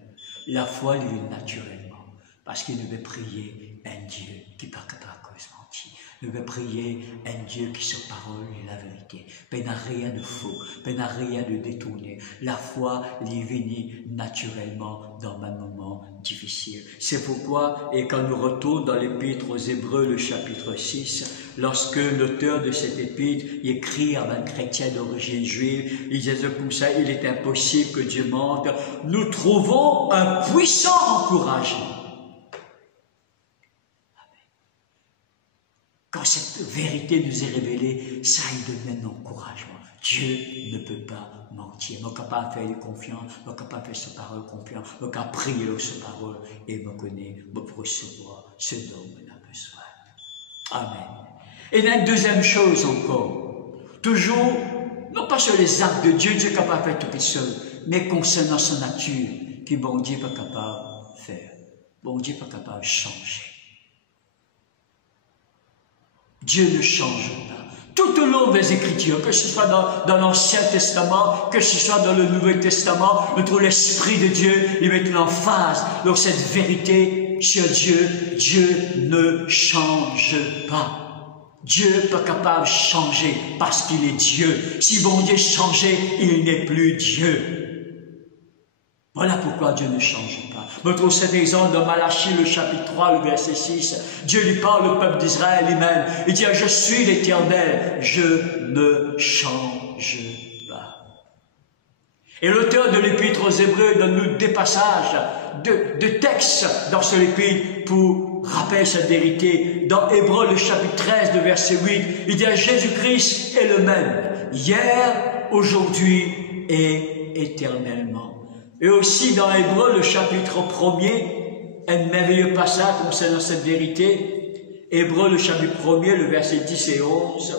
La foi elle vient naturellement, parce qu'il veut prier un Dieu qui n'est pas capable de nous mentir. Nous devons prier un Dieu qui, sa parole, est la vérité. Il n'y a rien de faux, il n'y a rien de détourné. La foi, elle est venue naturellement dans un moment difficile. C'est pourquoi, et quand nous retournons dans l'épître aux Hébreux, le chapitre 6, lorsque l'auteur de cette épître écrit à un chrétien d'origine juive, il disait comme ça, il est impossible que Dieu mente. Nous trouvons un puissant encouragement. Quand cette vérité nous est révélée, ça il devient un encouragement. Dieu ne peut pas mentir. Il est capable de faire confiance, il est capable de faire sa parole confiance, il est capable de prier sa parole et me connaît, me recevoir ce dont on a besoin. Amen. Et il y a une deuxième chose encore. Toujours, non pas sur les actes de Dieu, Dieu est capable de faire tout seul, mais concernant sa nature, qui bon Dieu n'est pas capable de faire. Bon Dieu n'est pas capable de changer. Dieu ne change pas. Tout au long des Écritures, que ce soit dans l'Ancien Testament, que ce soit dans le Nouveau Testament, nous trouvons l'Esprit de Dieu, il met une emphase dans cette vérité sur Dieu. Dieu ne change pas. Dieu n'est pas capable de changer parce qu'il est Dieu. Si bon Dieu changeait, il n'est plus Dieu. Voilà pourquoi Dieu ne change pas. On trouve cet exemple dans Malachie, le chapitre 3, le verset 6. Dieu lui parle au peuple d'Israël lui-même. Il dit, je suis l'Éternel, je ne change pas. Et l'auteur de l'Épître aux Hébreux donne-nous des passages de textes dans ce épître pour rappeler cette vérité. Dans Hébreux, le chapitre 13, le verset 8, il dit, Jésus-Christ est le même, hier, aujourd'hui et éternellement. Et aussi dans Hébreux, le chapitre 1er, un merveilleux passage concernant cette vérité. Hébreux, le chapitre 1er, le verset 10 et 11.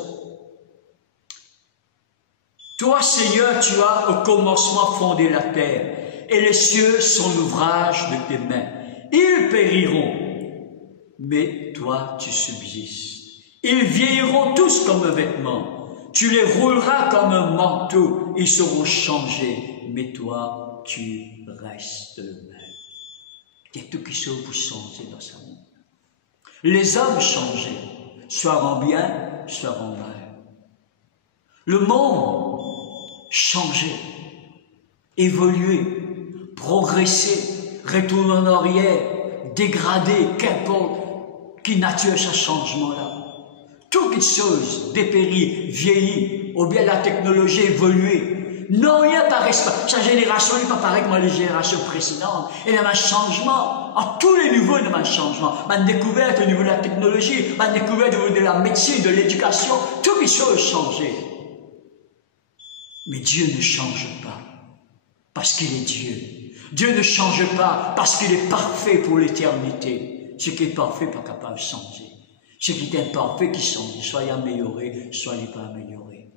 Toi, Seigneur, tu as au commencement fondé la terre, et les cieux sont l'ouvrage de tes mains. Ils périront, mais toi, tu subsistes. Ils vieilliront tous comme un vêtement. Tu les rouleras comme un manteau. Ils seront changés, mais toi, tu restes le même. Il y a tout qui se pour changer dans ce monde. Les hommes changeaient, soit en bien, soit en mal. Le monde changeait, évoluait, progressait, retourne en arrière, dégradé, qu'importe qui nature ce changement-là. Toutes les choses dépérit, vieillit, ou bien la technologie évoluée. Non, il n'y a pas sa génération n'est pas pareille comme les générations précédentes. Il y a un changement, à tous les niveaux il y a un changement. Une découverte au niveau de la technologie, une découverte au niveau de la médecine, de l'éducation, toutes les choses changent. Mais Dieu ne change pas, parce qu'il est Dieu. Dieu ne change pas, parce qu'il est parfait pour l'éternité. Ce qui est parfait n'est pas capable de changer. Ce qui est imparfait qui change. Soyez améliorés, soyez pas améliorés.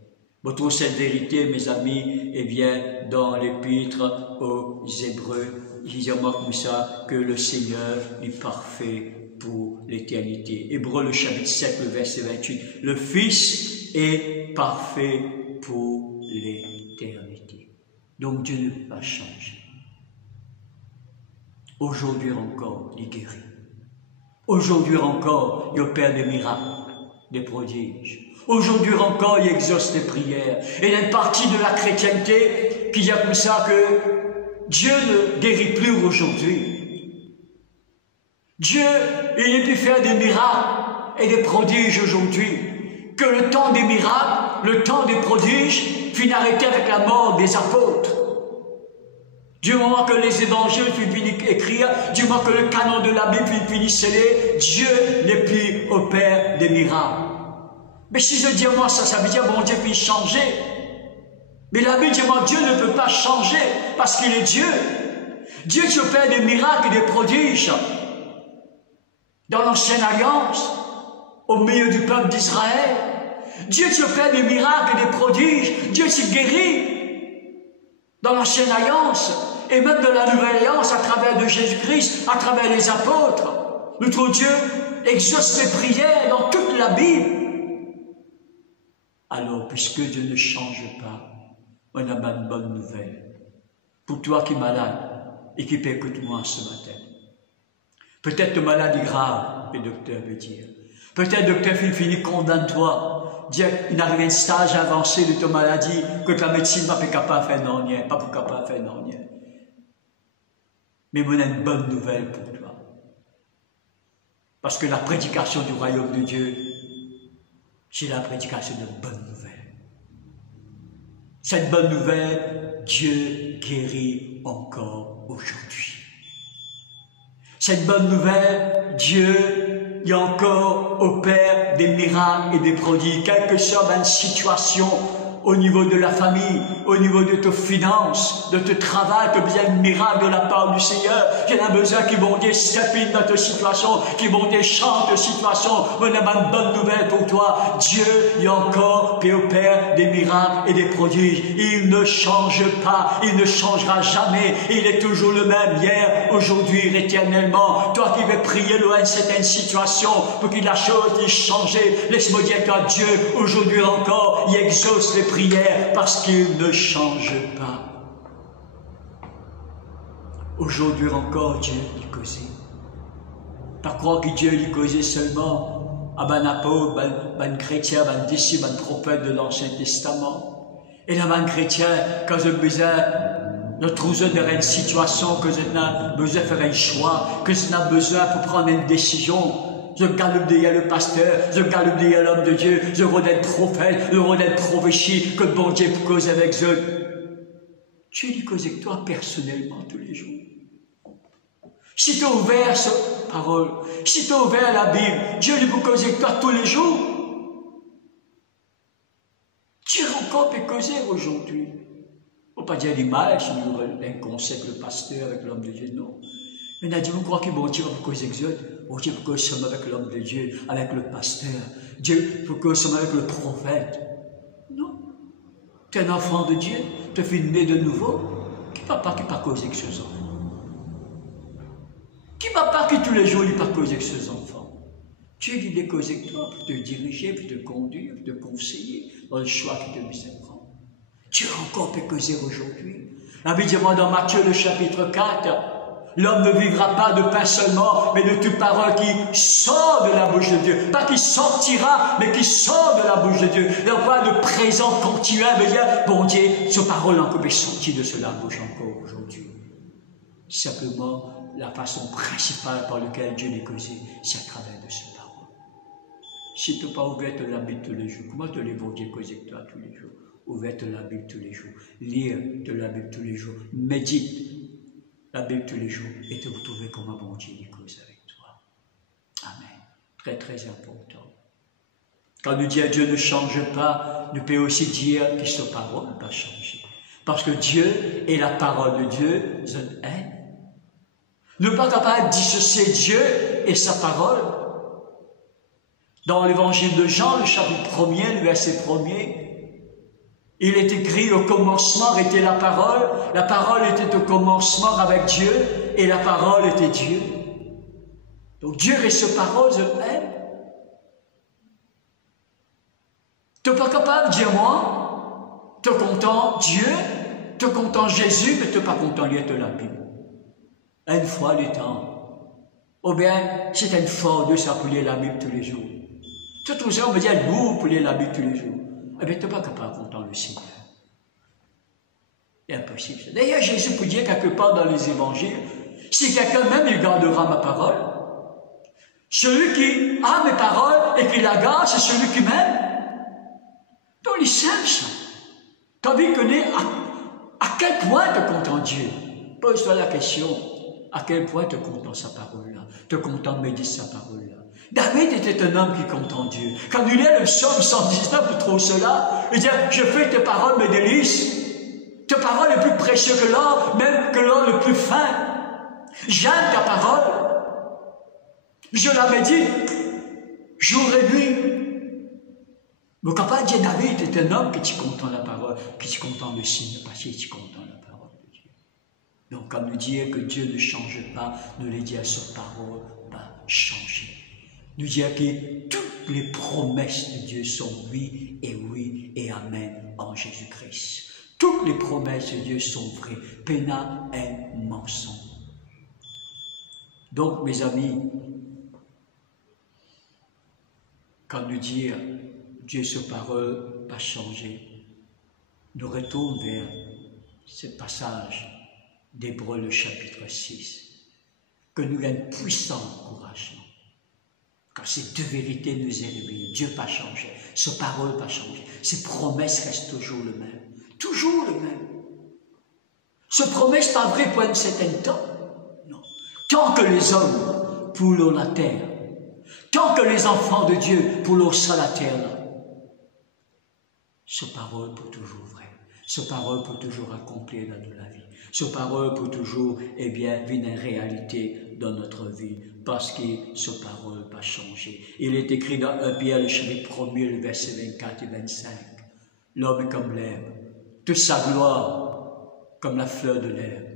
Votre cette vérité, mes amis, est bien dans l'épître aux Hébreux. Il dit moi comme ça que le Seigneur est parfait pour l'éternité. Hébreux, le chapitre 7, le verset 28. Le Fils est parfait pour l'éternité. Donc Dieu ne peut pas changer. Aujourd'hui encore, il guérit. Aujourd'hui encore, il opère des miracles, des prodiges. Aujourd'hui encore, il exauce les prières. Et il y a une partie de la chrétienté qui dit comme ça que Dieu ne guérit plus aujourd'hui. Dieu, il ne peut faire des miracles et des prodiges aujourd'hui. Que le temps des miracles, le temps des prodiges, finit arrêté avec la mort des apôtres. Du moment que les évangiles finissent écrire, du moment que le canon de la Bible finit scellé, Dieu n'est plus au Père des miracles. Mais si je dis moi ça veut dire bon Dieu peut changer. Mais la Bible dit moi Dieu ne peut pas changer parce qu'il est Dieu. Dieu qui opère des miracles et des prodiges. Dans l'ancienne alliance, au milieu du peuple d'Israël, Dieu qui opère des miracles et des prodiges, Dieu qui guérit. Dans l'ancienne alliance, et même dans la nouvelle alliance, à travers de Jésus-Christ, à travers les apôtres, notre Dieu exauce les prières dans toute la Bible. Alors, puisque Dieu ne change pas, on a une bonne nouvelle. Pour toi qui es malade et qui écoute-moi ce matin. Peut-être une maladie grave, le docteur veut dire. Peut-être le docteur finit condamne-toi. Dire qu'il arrive un stage avancé de ta maladie que la médecine n'est pas capable de faire non rien, pas capable de faire non rien. Mais on a une bonne nouvelle pour toi. Parce que la prédication du royaume de Dieu, c'est la prédication de bonne nouvelle. Cette bonne nouvelle, Dieu guérit encore aujourd'hui. Cette bonne nouvelle, Dieu y encore opère des miracles et des prodiges, quelle que soit la situation au niveau de la famille, au niveau de tes finances, de ton travail, tu as besoin de miracles de la part du Seigneur. Il y en a besoin qui vont te step in dans ta situation, qui vont te changer ta situation. On a une bonne nouvelle pour toi. Dieu y encore peut opère des miracles et des prodiges. Il ne change pas, il ne changera jamais. Il est toujours le même hier, aujourd'hui, éternellement. Toi qui veux prier loin de certaines situations pour que la chose puisse changer, laisse-moi dire qu'à Dieu, aujourd'hui encore, il exauce les prière parce qu'il ne change pas. Aujourd'hui encore, Dieu lui causé. Pas croire que Dieu lui causé seulement à un apôtre, un chrétien, un disciple, un prophète de l'Ancien Testament. Et là, un chrétien, quand je besoin de trouver une situation, que je n'ai besoin de faire un choix, que je n'ai besoin pour prendre une décision. Je galope derrière le pasteur, je galope derrière l'homme de Dieu, je redonne prophète, je redonne prophétie, que bon Dieu cause avec eux. Dieu lui cause avec toi personnellement tous les jours. Si tu as ouvert cette parole, si tu as ouvert la Bible, Dieu lui cause avec toi tous les jours. Dieu encore peut causer aujourd'hui. Il ne faut pas dire du mal sur un conseil avec le pasteur, avec l'homme de Dieu, non. Mais on a dit, vous croyez que bon Dieu va causer avec eux? Bon Dieu faut que nous sommes avec l'homme de Dieu, avec le pasteur. Dieu faut que nous sommes avec le prophète. Non. Tu es un enfant de Dieu, tu es né de nouveau. Qui papa qui pas causer avec ses enfants? Qui papa qui tous les jours lui pas causer avec ses enfants? Dieu lui est causé avec toi pour te diriger, pour te conduire, pour te conseiller dans le choix qu'il te met à prendre. Dieu encore peut causer aujourd'hui. La Bible dit dans Matthieu le chapitre 4, L'homme ne vivra pas de pain seulement, mais de toute parole qui sort de la bouche de Dieu. Pas qui sortira, mais qui sort de la bouche de Dieu. Et on voit le présent continuel, veut dire, bon Dieu, ce parole encore est sorti de cela bouche encore aujourd'hui. Simplement, la façon principale par laquelle Dieu est causé, c'est à travers de ce parole. Si tu n'as pas ouvert la Bible tous les jours, comment te les bon Dieu causer avec toi tous les jours? Ouvert la Bible tous les jours, lire de la Bible tous les jours, médite la Bible tous les jours et te retrouver comme un bon Dieu qui cause avec toi. Amen. Très très important. Quand nous disons Dieu ne change pas, nous pouvons aussi dire que sa parole n'a pas changé. Parce que Dieu et la parole de Dieu sont un. Nous ne sommes pas capables de dissocier Dieu et sa parole. Dans l'évangile de Jean, le chapitre 1er, le verset 1er, il est écrit, au commencement était la parole était au commencement avec Dieu, et la parole était Dieu. Donc Dieu et sa parole, je l'aime. Tu n'es pas capable de dire moi, tu es content Dieu, tu es content Jésus, mais tu n'es pas content lire de la Bible. Une fois le temps. Ou bien, c'est une fois de ça pour lire la Bible tous les jours. Tout ça, on me dit, vous pour lire la Bible tous les jours. Eh bien, tu n'es pas capable de content le Seigneur. C'est impossible. D'ailleurs, Jésus peut dire quelque part dans les évangiles, si quelqu'un même, il gardera ma parole, celui qui a mes paroles et qui la garde, c'est celui qui m'aime. Donc, il sait ça. Tu as envie de connaître à quel point tu es content Dieu. Pose-toi la question, à quel point tu es content sa parole-là, tu es content de méditer sa parole-là. David était un homme qui content Dieu. Quand il lit le psaume 119 ou trop cela, il dit, je fais tes paroles mes délices. Ta parole est plus précieuse que l'or, même que l'or le plus fin. J'aime ta parole. Je la médite jour et nuit. Mais quand pas dire David est un homme qui est content la parole, qui est content le signe, parce qu'il est content la parole de Dieu. Donc, comme nous dire que Dieu ne change pas, nous les dire sa parole va changer. Nous dire que toutes les promesses de Dieu sont oui et amen en Jésus-Christ. Toutes les promesses de Dieu sont vraies. Péna est mensonge. Donc, mes amis, quand nous dire Dieu, sa parole va changer, nous retournons vers ce passage d'Hébreux, le chapitre 6, que nous avons puissant encouragement. Quand ces deux vérités nous est révélées, Dieu n'a pas changé, sa parole n'a pas changé, ses promesses restent toujours les mêmes. Toujours le même. Ce promesse pas vrai pour un certain temps. Non. Tant que les hommes poulent la terre, tant que les enfants de Dieu poulent sur la terre, ce parole pour toujours vrai. Ce parole pour toujours accomplir dans la vie. Ce parole pour toujours, eh bien, vivre une réalité dans notre vie. Parce que ce parole va changer. Il est écrit dans 1 Pierre, le chapitre 1er, le verset 24 et 25. L'homme est comme l'herbe. Toute sa gloire, comme la fleur de l'herbe.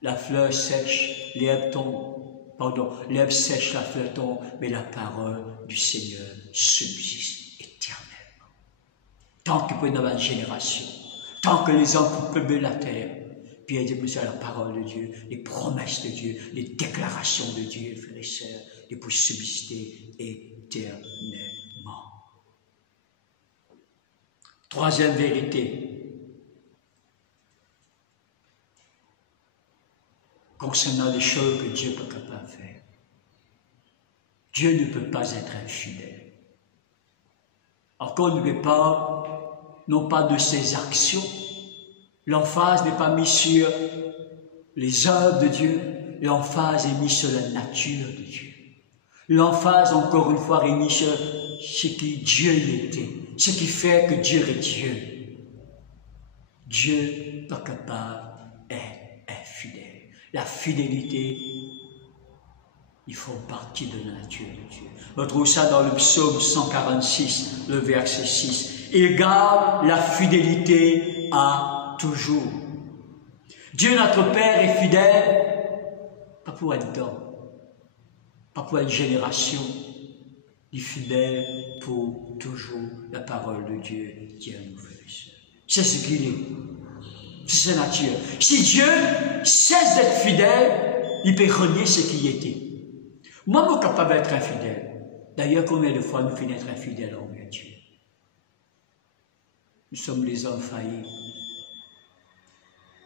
La fleur sèche, l'herbe tombe. Pardon, l'herbe sèche, la fleur tombe, mais la parole du Seigneur subsiste éternellement. Tant qu'il peut y avoir une génération, tant que les hommes peuvent la terre, puis il dit, c'est la parole de Dieu, les promesses de Dieu, les déclarations de Dieu, frères et sœurs, et pour subsister éternellement. Troisième vérité. Concernant les choses que Dieu n'est pas capable de faire. Dieu ne peut pas être infidèle. Encore ne peut pas, non pas de ses actions. L'emphase n'est pas mise sur les œuvres de Dieu, l'emphase est mise sur la nature de Dieu. L'emphase, encore une fois, est mise sur ce qui Dieu était, ce qui fait que Dieu est Dieu. Dieu n'est pas capable d'être infidèle. La fidélité, il faut partie de la nature de Dieu. On trouve ça dans le psaume 146, le verset 6. Il garde la fidélité à toujours. Dieu, notre Père, est fidèle, pas pour un temps, pas pour une génération, il est fidèle pour toujours. La parole de Dieu, Dieu nous fait. C'est ce qu'il est. C'est sa nature. Si Dieu cesse d'être fidèle, il peut renier ce qu'il était. Moi, je suis capable d'être infidèle. D'ailleurs, combien de fois nous finissons d'être infidèles envers Dieu? Nous sommes les hommes faillis.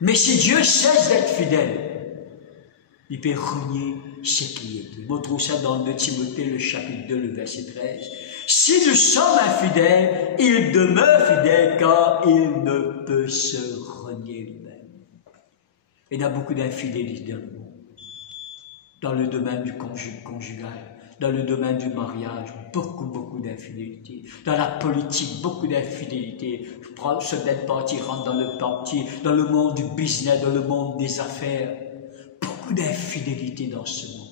Mais si Dieu cesse d'être fidèle, il peut renier ce qu'il était. On trouve ça dans 2 Timothée, le chapitre 2, le verset 13. Si nous sommes infidèles, il demeure fidèle car il ne peut se renier lui-même. Il y a beaucoup d'infidélité dans le monde. Dans le domaine du conjugal, dans le domaine du mariage, beaucoup d'infidélité. Dans la politique, beaucoup d'infidélité. Ce d'un parti rentre dans le parti, dans le monde du business, dans le monde des affaires. Beaucoup d'infidélité dans ce monde.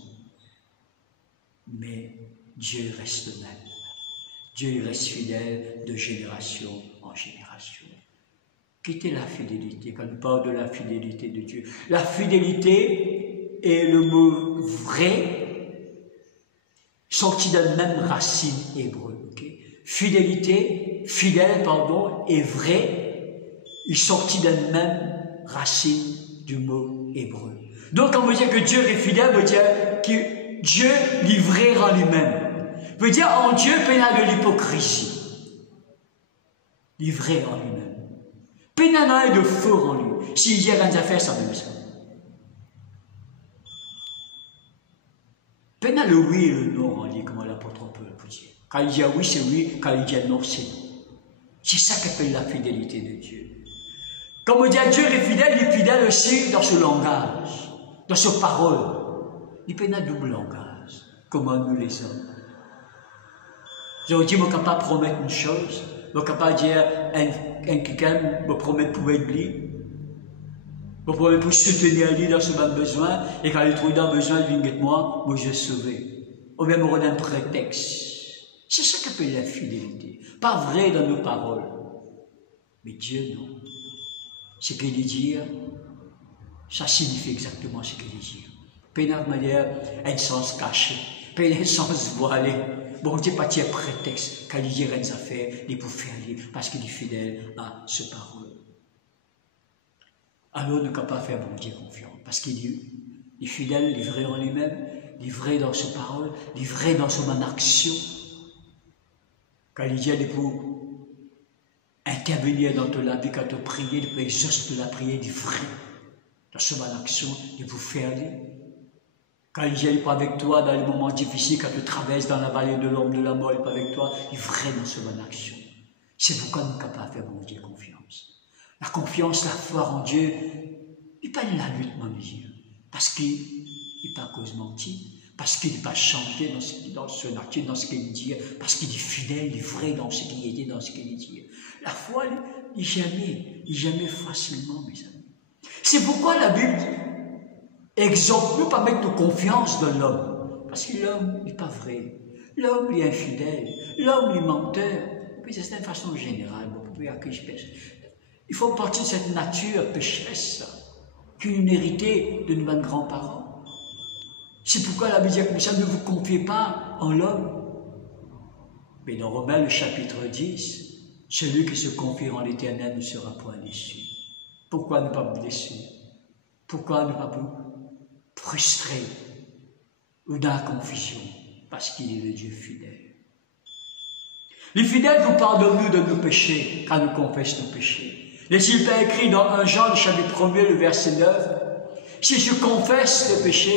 Mais Dieu reste le même. Dieu reste fidèle de génération en génération. Quittez la fidélité, quand on parle de la fidélité de Dieu. La fidélité est le mot vrai, sorti de la même racine hébreu. Okay? Fidèle, est vrai, est sorti de la même racine du mot hébreu. Donc, quand on veut dire que Dieu est fidèle, on veut dire que Dieu livré en lui-même. Veut dire en Dieu, il y a de l'hypocrisie. Livré en lui-même. Il y a de faux en lui. S'il dit rien à faire, ça même ça. Il y a le oui et le non en lui, comme l'apôtre peut le dire. Quand il dit oui, c'est oui. Quand il dit non, c'est non. C'est ça qu'appelle la fidélité de Dieu. Comme on dit Dieu il est fidèle aussi dans ce langage, dans ce parole. Il y a un double langage, comme nous les hommes. Je dis, je suis capable de promettre une chose, je suis capable de dire à quelqu'un, je promets pour aider, je promets pour soutenir lui dans ce même besoin, et quand il trouve dans le besoin, il vient de moi, moi je vais sauver. Ou bien on a un prétexte. C'est ça qu'appelle la fidélité. Pas vrai dans nos paroles. Mais Dieu, non. Ce qu'il dit, ça signifie exactement ce qu'il dit. Pénal manière, un sens caché, un sens voilé. Bon Dieu, pas de prétexte, quand il dit rien à faire, il peut faire parce qu'il est fidèle à ce parole. Alors, nous ne pouvons pas faire bon Dieu confiance, parce qu'il est fidèle, il est vrai en lui-même, il est vrai dans ses paroles, il est vrai dans son action. Quand il dit, il peut intervenir dans ta vie, quand tu pries, il peut exaucer la prière, il est vrai dans son action, il peut faire Quand il n'est pas avec toi dans les moments difficiles, quand tu traverses dans la vallée de l'ombre de la mort, il n'est pas avec toi, il est vrai dans ce bonne action. C'est pourquoi nous sommes capables de faire bon Dieu confiance. La confiance, la foi en Dieu, il n'est pas de la lutte, mon Dieu. Parce qu'il n'est pas cause menti, parce qu'il n'est pas changé dans ce nature, dans ce qu'il dit, parce qu'il est fidèle, il est vrai dans ce qu'il dit, dans ce qu'il dit. La foi, il n'est jamais facilement, mes amis. C'est pourquoi la Bible exhorte nous pas mettre de confiance dans l'homme. Parce que l'homme n'est pas vrai. L'homme est infidèle. L'homme est menteur. Puis c'est une façon générale. Il faut partir de cette nature pécheresse qu'une héritée de nos grands-parents. C'est pourquoi la Bible dit comme ça, ne vous confiez pas en l'homme. Mais dans Romains, le chapitre 10, celui qui se confie en l'Éternel ne sera point déçu. Pourquoi ne pas vous déçu? Pourquoi ne pas vous frustré ou dans la confusion, parce qu'il est le Dieu fidèle. Les fidèles nous pardonnent de nos péchés quand nous confessons nos péchés. N'est-il pas écrit dans 1 Jean, le chapitre 1er, le verset 9, si je confesse le péché,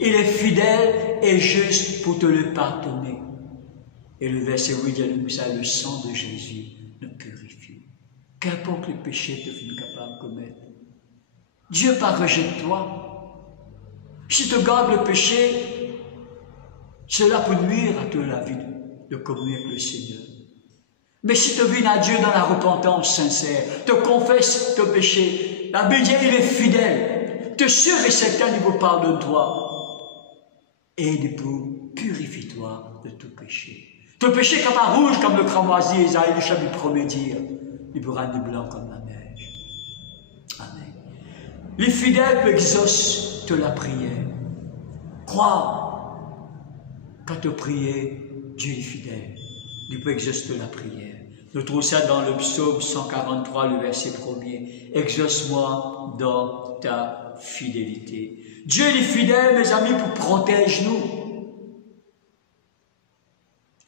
il est fidèle et juste pour te le pardonner. Et le verset 8 dit nous ça, le sang de Jésus nous purifie. Qu'importe le péché que tu es capable de commettre, Dieu pas rejette toi. Si tu gardes le péché, cela peut nuire à toute la vie de communier avec le Seigneur. Mais si tu viens à Dieu dans la repentance sincère, te confesses ton péché, la Bible dit il est fidèle, te sûr et certain il vous pardonne-toi et il vous purifie-toi de tout péché. Ton péché comme un rouge comme le cramoisi, Isaïe le chapitre 1er dit, il vous rendre blanc comme la neige. Amen. Les fidèles exaucent de la prière. Crois, quand tu pries, Dieu est fidèle. Il peut exaucer la prière. Je trouve ça dans le psaume 143, le verset 1er. Exauce-moi dans ta fidélité. Dieu est fidèle, mes amis, pour protéger nous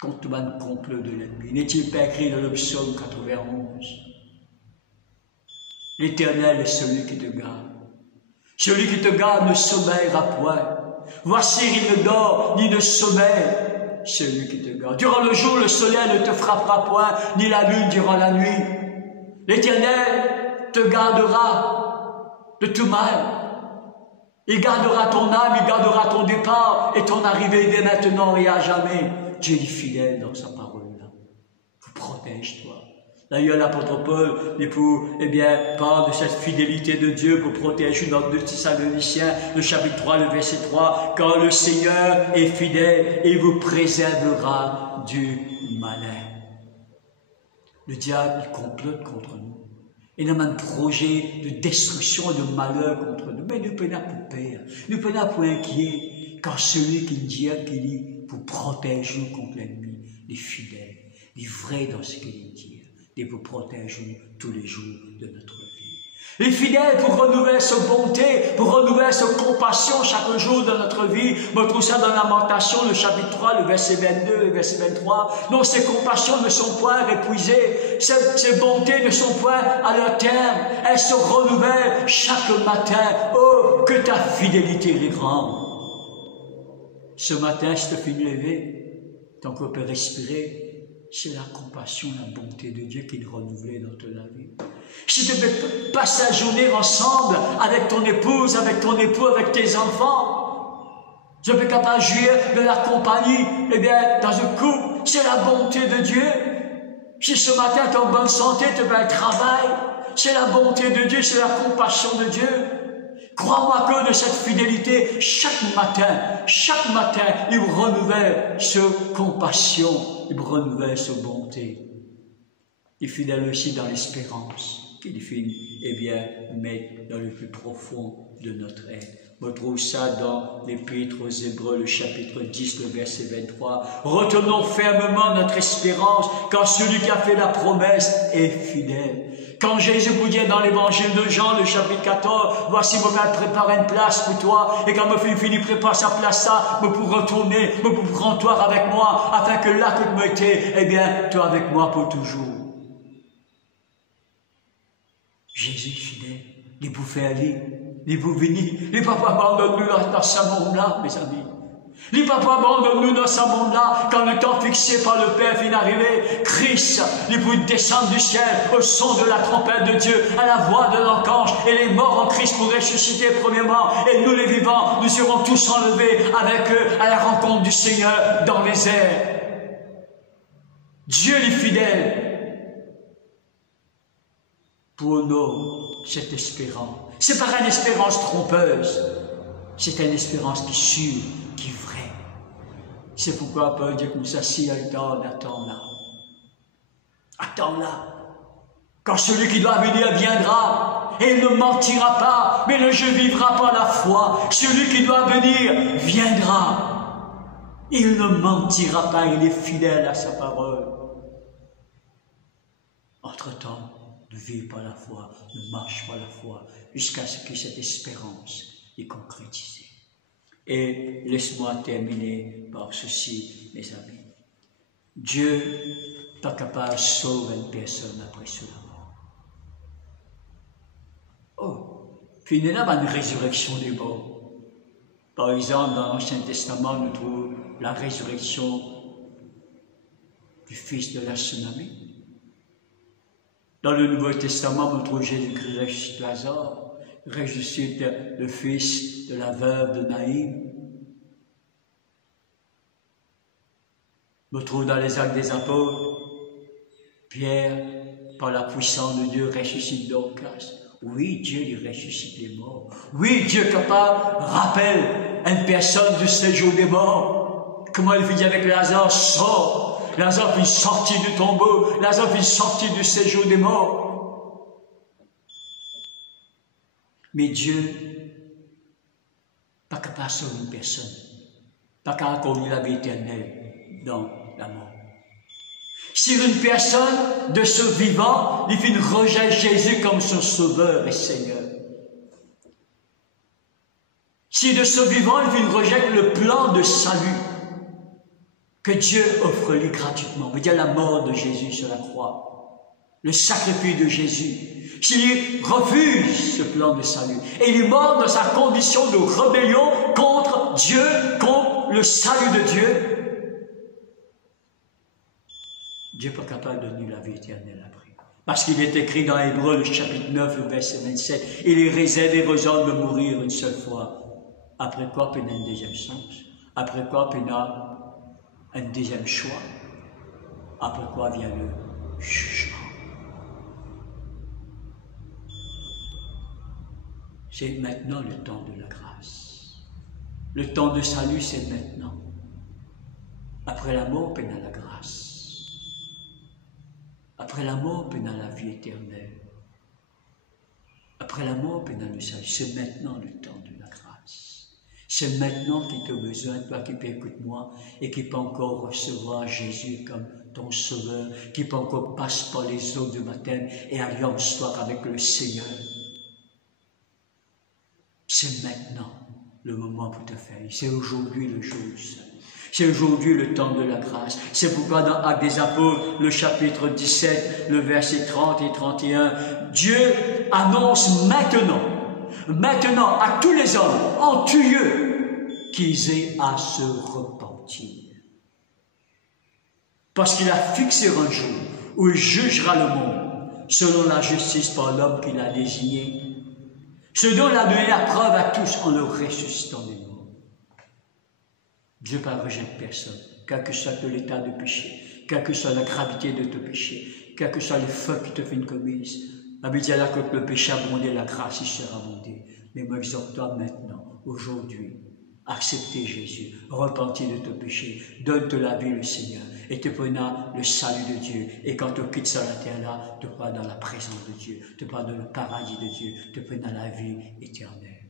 contre tout le complot de l'ennemi. N'est-il pas écrit dans le psaume 91? L'Éternel est celui qui te garde. Celui qui te garde ne sommeillera point. Voici, il ne dort ni ne sommeille, celui qui te garde. Durant le jour, le soleil ne te frappera point, ni la lune durant la nuit. L'Éternel te gardera de tout mal. Il gardera ton âme, il gardera ton départ et ton arrivée dès maintenant et à jamais. Dieu est fidèle dans sa parole-là. Protège-toi. D'ailleurs, l'apôtre Paul, parle de cette fidélité de Dieu pour protéger dans 2 Thessaloniciens, le chapitre 3, le verset 3, « Car le Seigneur est fidèle et vous préservera du malin. » Le diable, il complote contre nous. Il a un projet de destruction et de malheur contre nous. Mais nous ne pouvons pas peur, nous ne pouvons pas inquiéter, car celui qui dit, pour protéger nous contre l'ennemi, les fidèles, les vrais dans ce qu'il dit. Et vous protéger tous les jours de notre vie. Les fidèles pour renouveler sa bonté, pour renouveler sa compassion chaque jour de notre vie. On trouve ça dans Lamentation, le chapitre 3, le verset 22 et le verset 23. Non, ces compassions ne sont point épuisées. Ces bontés ne sont point à leur terme. Elles se renouvellent chaque matin. Oh, que ta fidélité est grande. Ce matin, si tu finis de lever, ton corps peut respirer. C'est la compassion, la bonté de Dieu qui est renouvelée dans toute la vie. Si tu veux passer la journée ensemble avec ton épouse, avec ton époux, avec tes enfants, je peux capable de jouir de la compagnie, dans un couple, c'est la bonté de Dieu. Si ce matin tu es en bonne santé, tu vas au travail, c'est la bonté de Dieu, c'est la compassion de Dieu. Crois-moi que de cette fidélité, chaque matin, il vous renouvelle ce compassion, il vous renouvelle ce bonté. Il est fidèle aussi dans l'espérance, qu'il finit, mettre dans le plus profond de notre être. On trouve ça dans l'Épître aux Hébreux, le chapitre 10, le verset 23. Retenons fermement notre espérance, car celui qui a fait la promesse est fidèle. Quand Jésus vous dit dans l'évangile de Jean, le chapitre 14, voici, je vais préparer une place pour toi, et quand me fini prépare sa place, ça, me pour retourner, me pour prendre toi avec moi, afin que là que tu me étais, toi avec moi pour toujours. Jésus fidèle, il vous fait aller, il vous venir, il ne va pas abandonner nous dans ce monde-là, mes amis. Il ne va pas abandonner nous dans ce monde-là, quand le temps fixé par le Père finit d'arriver. Christ, il vous descend du ciel au son de la trompette de Dieu, à la voix de l'archange, et les morts en Christ pour ressusciter premièrement, et nous les vivants, nous serons tous enlevés avec eux à la rencontre du Seigneur dans les airs. Dieu est fidèle. Pour nous, cette espérance, c'est pas une espérance trompeuse, c'est une espérance qui est sûre, qui est vraie. C'est pourquoi Paul dit comme ça, si attends là. Attends là. Quand celui qui doit venir viendra, et il ne mentira pas, mais le jeu vivra par la foi. Celui qui doit venir viendra. Il ne mentira pas, il est fidèle à sa parole. Entre-temps, de vivre par la foi, de marcher par la foi, jusqu'à ce que cette espérance est concrétisée. Et laisse-moi terminer par ceci, mes amis. Dieu n'est pas capable de sauver une personne après cela. Oh, finalement, une résurrection des morts. Par exemple, dans l'Ancien Testament, nous trouvons la résurrection du fils de la tsunami. Dans le Nouveau Testament, on trouve Jésus-Christ ressuscite Lazare, ressuscite le fils de la veuve de Naïm. On trouve dans les Actes des Apôtres, Pierre, par la puissance de Dieu, ressuscite Dorcas. Oui, Dieu lui ressuscite les morts. Oui, Dieu capable rappelle une personne du séjour des morts. Comment il dit avec Lazare, sort. Lazare est sorti du tombeau, Lazare est sorti du séjour des morts. Mais Dieu, pas capable de sauver une personne, pas capable d'accorder la vie éternelle dans la mort. Si une personne de ce vivant, il rejette Jésus comme son sauveur et Seigneur. Si de ce vivant, il rejette le plan de salut que Dieu offre lui gratuitement, veut dire la mort de Jésus sur la croix, le sacrifice de Jésus, s'il refuse ce plan de salut, et il est mort dans sa condition de rébellion contre Dieu, contre le salut de Dieu, Dieu n'est pas capable de donner la vie éternelle après. Parce qu'il est écrit dans Hébreux, le chapitre 9, le verset 27, il est réservé aux hommes de mourir une seule fois. Après quoi, il y a une deuxième chance. Après quoi, il y a un deuxième choix. Après quoi vient le jugement. C'est maintenant le temps de la grâce. Le temps de salut, c'est maintenant. Après la mort, il y a la grâce. Après la mort, il y a la vie éternelle. Après la mort, il y a le salut. C'est maintenant le temps de la grâce. C'est maintenant qu'il te besoin, toi qui écoutes-moi, et qui peut encore recevoir Jésus comme ton sauveur, qui peut encore passer par les eaux du baptême et alliance-toi avec le Seigneur. C'est maintenant le moment pour te faire. C'est aujourd'hui le jour du salut. C'est aujourd'hui le temps de la grâce. C'est pourquoi dans Actes des Apôtres, le chapitre 17, le verset 30 et 31, Dieu annonce maintenant à tous les hommes en tout lieu qu'ils aient à se repentir. Parce qu'il a fixé un jour où il jugera le monde selon la justice par l'homme qu'il a désigné, ce dont il a donné la preuve à tous en le ressuscitant des morts. Dieu ne rejette personne, quel que soit l'état de péché, quelle que soit la gravité de ton péché, quel que soit les fautes qui te font commises. La Bible dit là que le péché abondé, la grâce il sera abondée. Mais moi, exhorte-toi maintenant, aujourd'hui, accepter Jésus, repentir de ton péché, donne-toi la vie le Seigneur, et te prendras le salut de Dieu. Et quand tu quittes sur la terre là, tu vas dans la présence de Dieu, tu vas dans le paradis de Dieu, tu prendras la vie éternelle.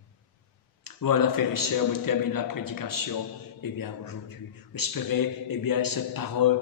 Voilà, frères et sœurs, on termine la prédication. Eh bien, aujourd'hui, espérez, eh bien, cette parole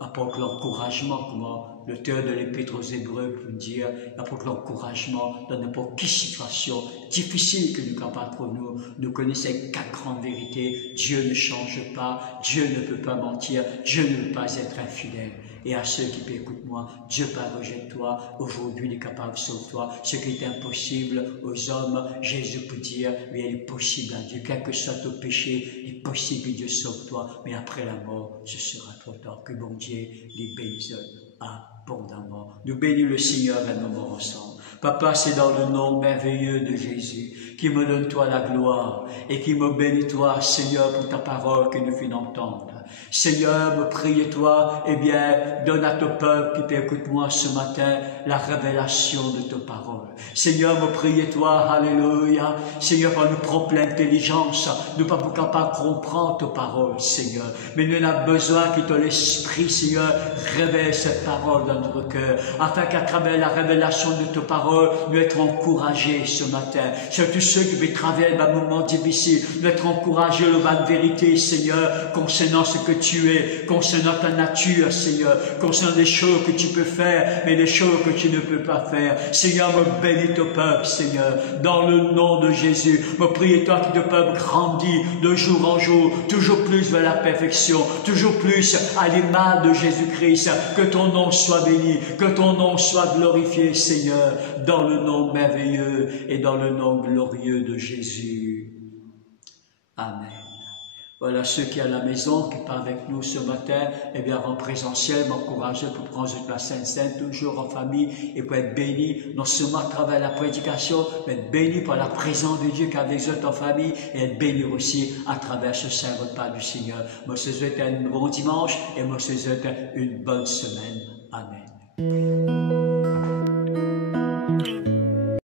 apporte l'encouragement, comment l'auteur de l'Épître aux Hébreux peut dire, apporte l'encouragement dans n'importe quelle situation difficile que nous capables pour nous. Nous connaissons 4 grandes vérités. Dieu ne change pas, Dieu ne peut pas mentir, Dieu ne peut pas être infidèle. Et à ceux qui écoute-moi, Dieu ne rejette toi. Aujourd'hui, il est capable de sauver toi. Ce qui est impossible aux hommes, Jésus peut dire, mais il est possible à Dieu. Quel que soit ton péché, il est possible que Dieu sauve toi. Mais après la mort, ce sera trop tard. Que bon Dieu les bénisse abondamment. Nous bénissons le Seigneur un moment ensemble. Papa, c'est dans le nom merveilleux de Jésus qui me donne toi la gloire et qui me bénit toi, Seigneur, pour ta parole que nous venons d'entendre. Seigneur, me prie toi, eh bien, donne à ton peuple qui t'écoute-moi ce matin la révélation de ta parole. Seigneur, me prie toi, alléluia. Seigneur, par nous propre l'intelligence, nous pas capables de comprendre ta parole, Seigneur. Mais nous avons besoin que ton esprit, Seigneur, révèle cette parole dans notre cœur, afin qu'à travers la révélation de ta parole, nous être encouragés ce matin. Surtout ceux qui vont traverser un moment difficile, nous être encouragés au bas de vérité, Seigneur, concernant ce que tu es, concernant ta nature, Seigneur, concernant les choses que tu peux faire, mais les choses que tu ne peux pas faire. Seigneur, me bénis ton peuple, Seigneur, dans le nom de Jésus. Me prie toi que ton peuple grandit de jour en jour, toujours plus vers la perfection, toujours plus à l'image de Jésus-Christ. Que ton nom soit béni, que ton nom soit glorifié, Seigneur, dans le nom merveilleux et dans le nom glorieux de Jésus. Amen. Voilà, ceux qui sont à la maison, qui parlent avec nous ce matin, eh bien, en présentiel, m'encourager pour prendre la Sainte-Sainte, toujours en famille, et pour être béni, non seulement à travers la prédication, mais être béni par la présence de Dieu qui exerce en famille, et être béni aussi à travers ce saint repas du Seigneur. Moi, je vous souhaite un bon dimanche, et moi, je vous souhaite une bonne semaine. Amen.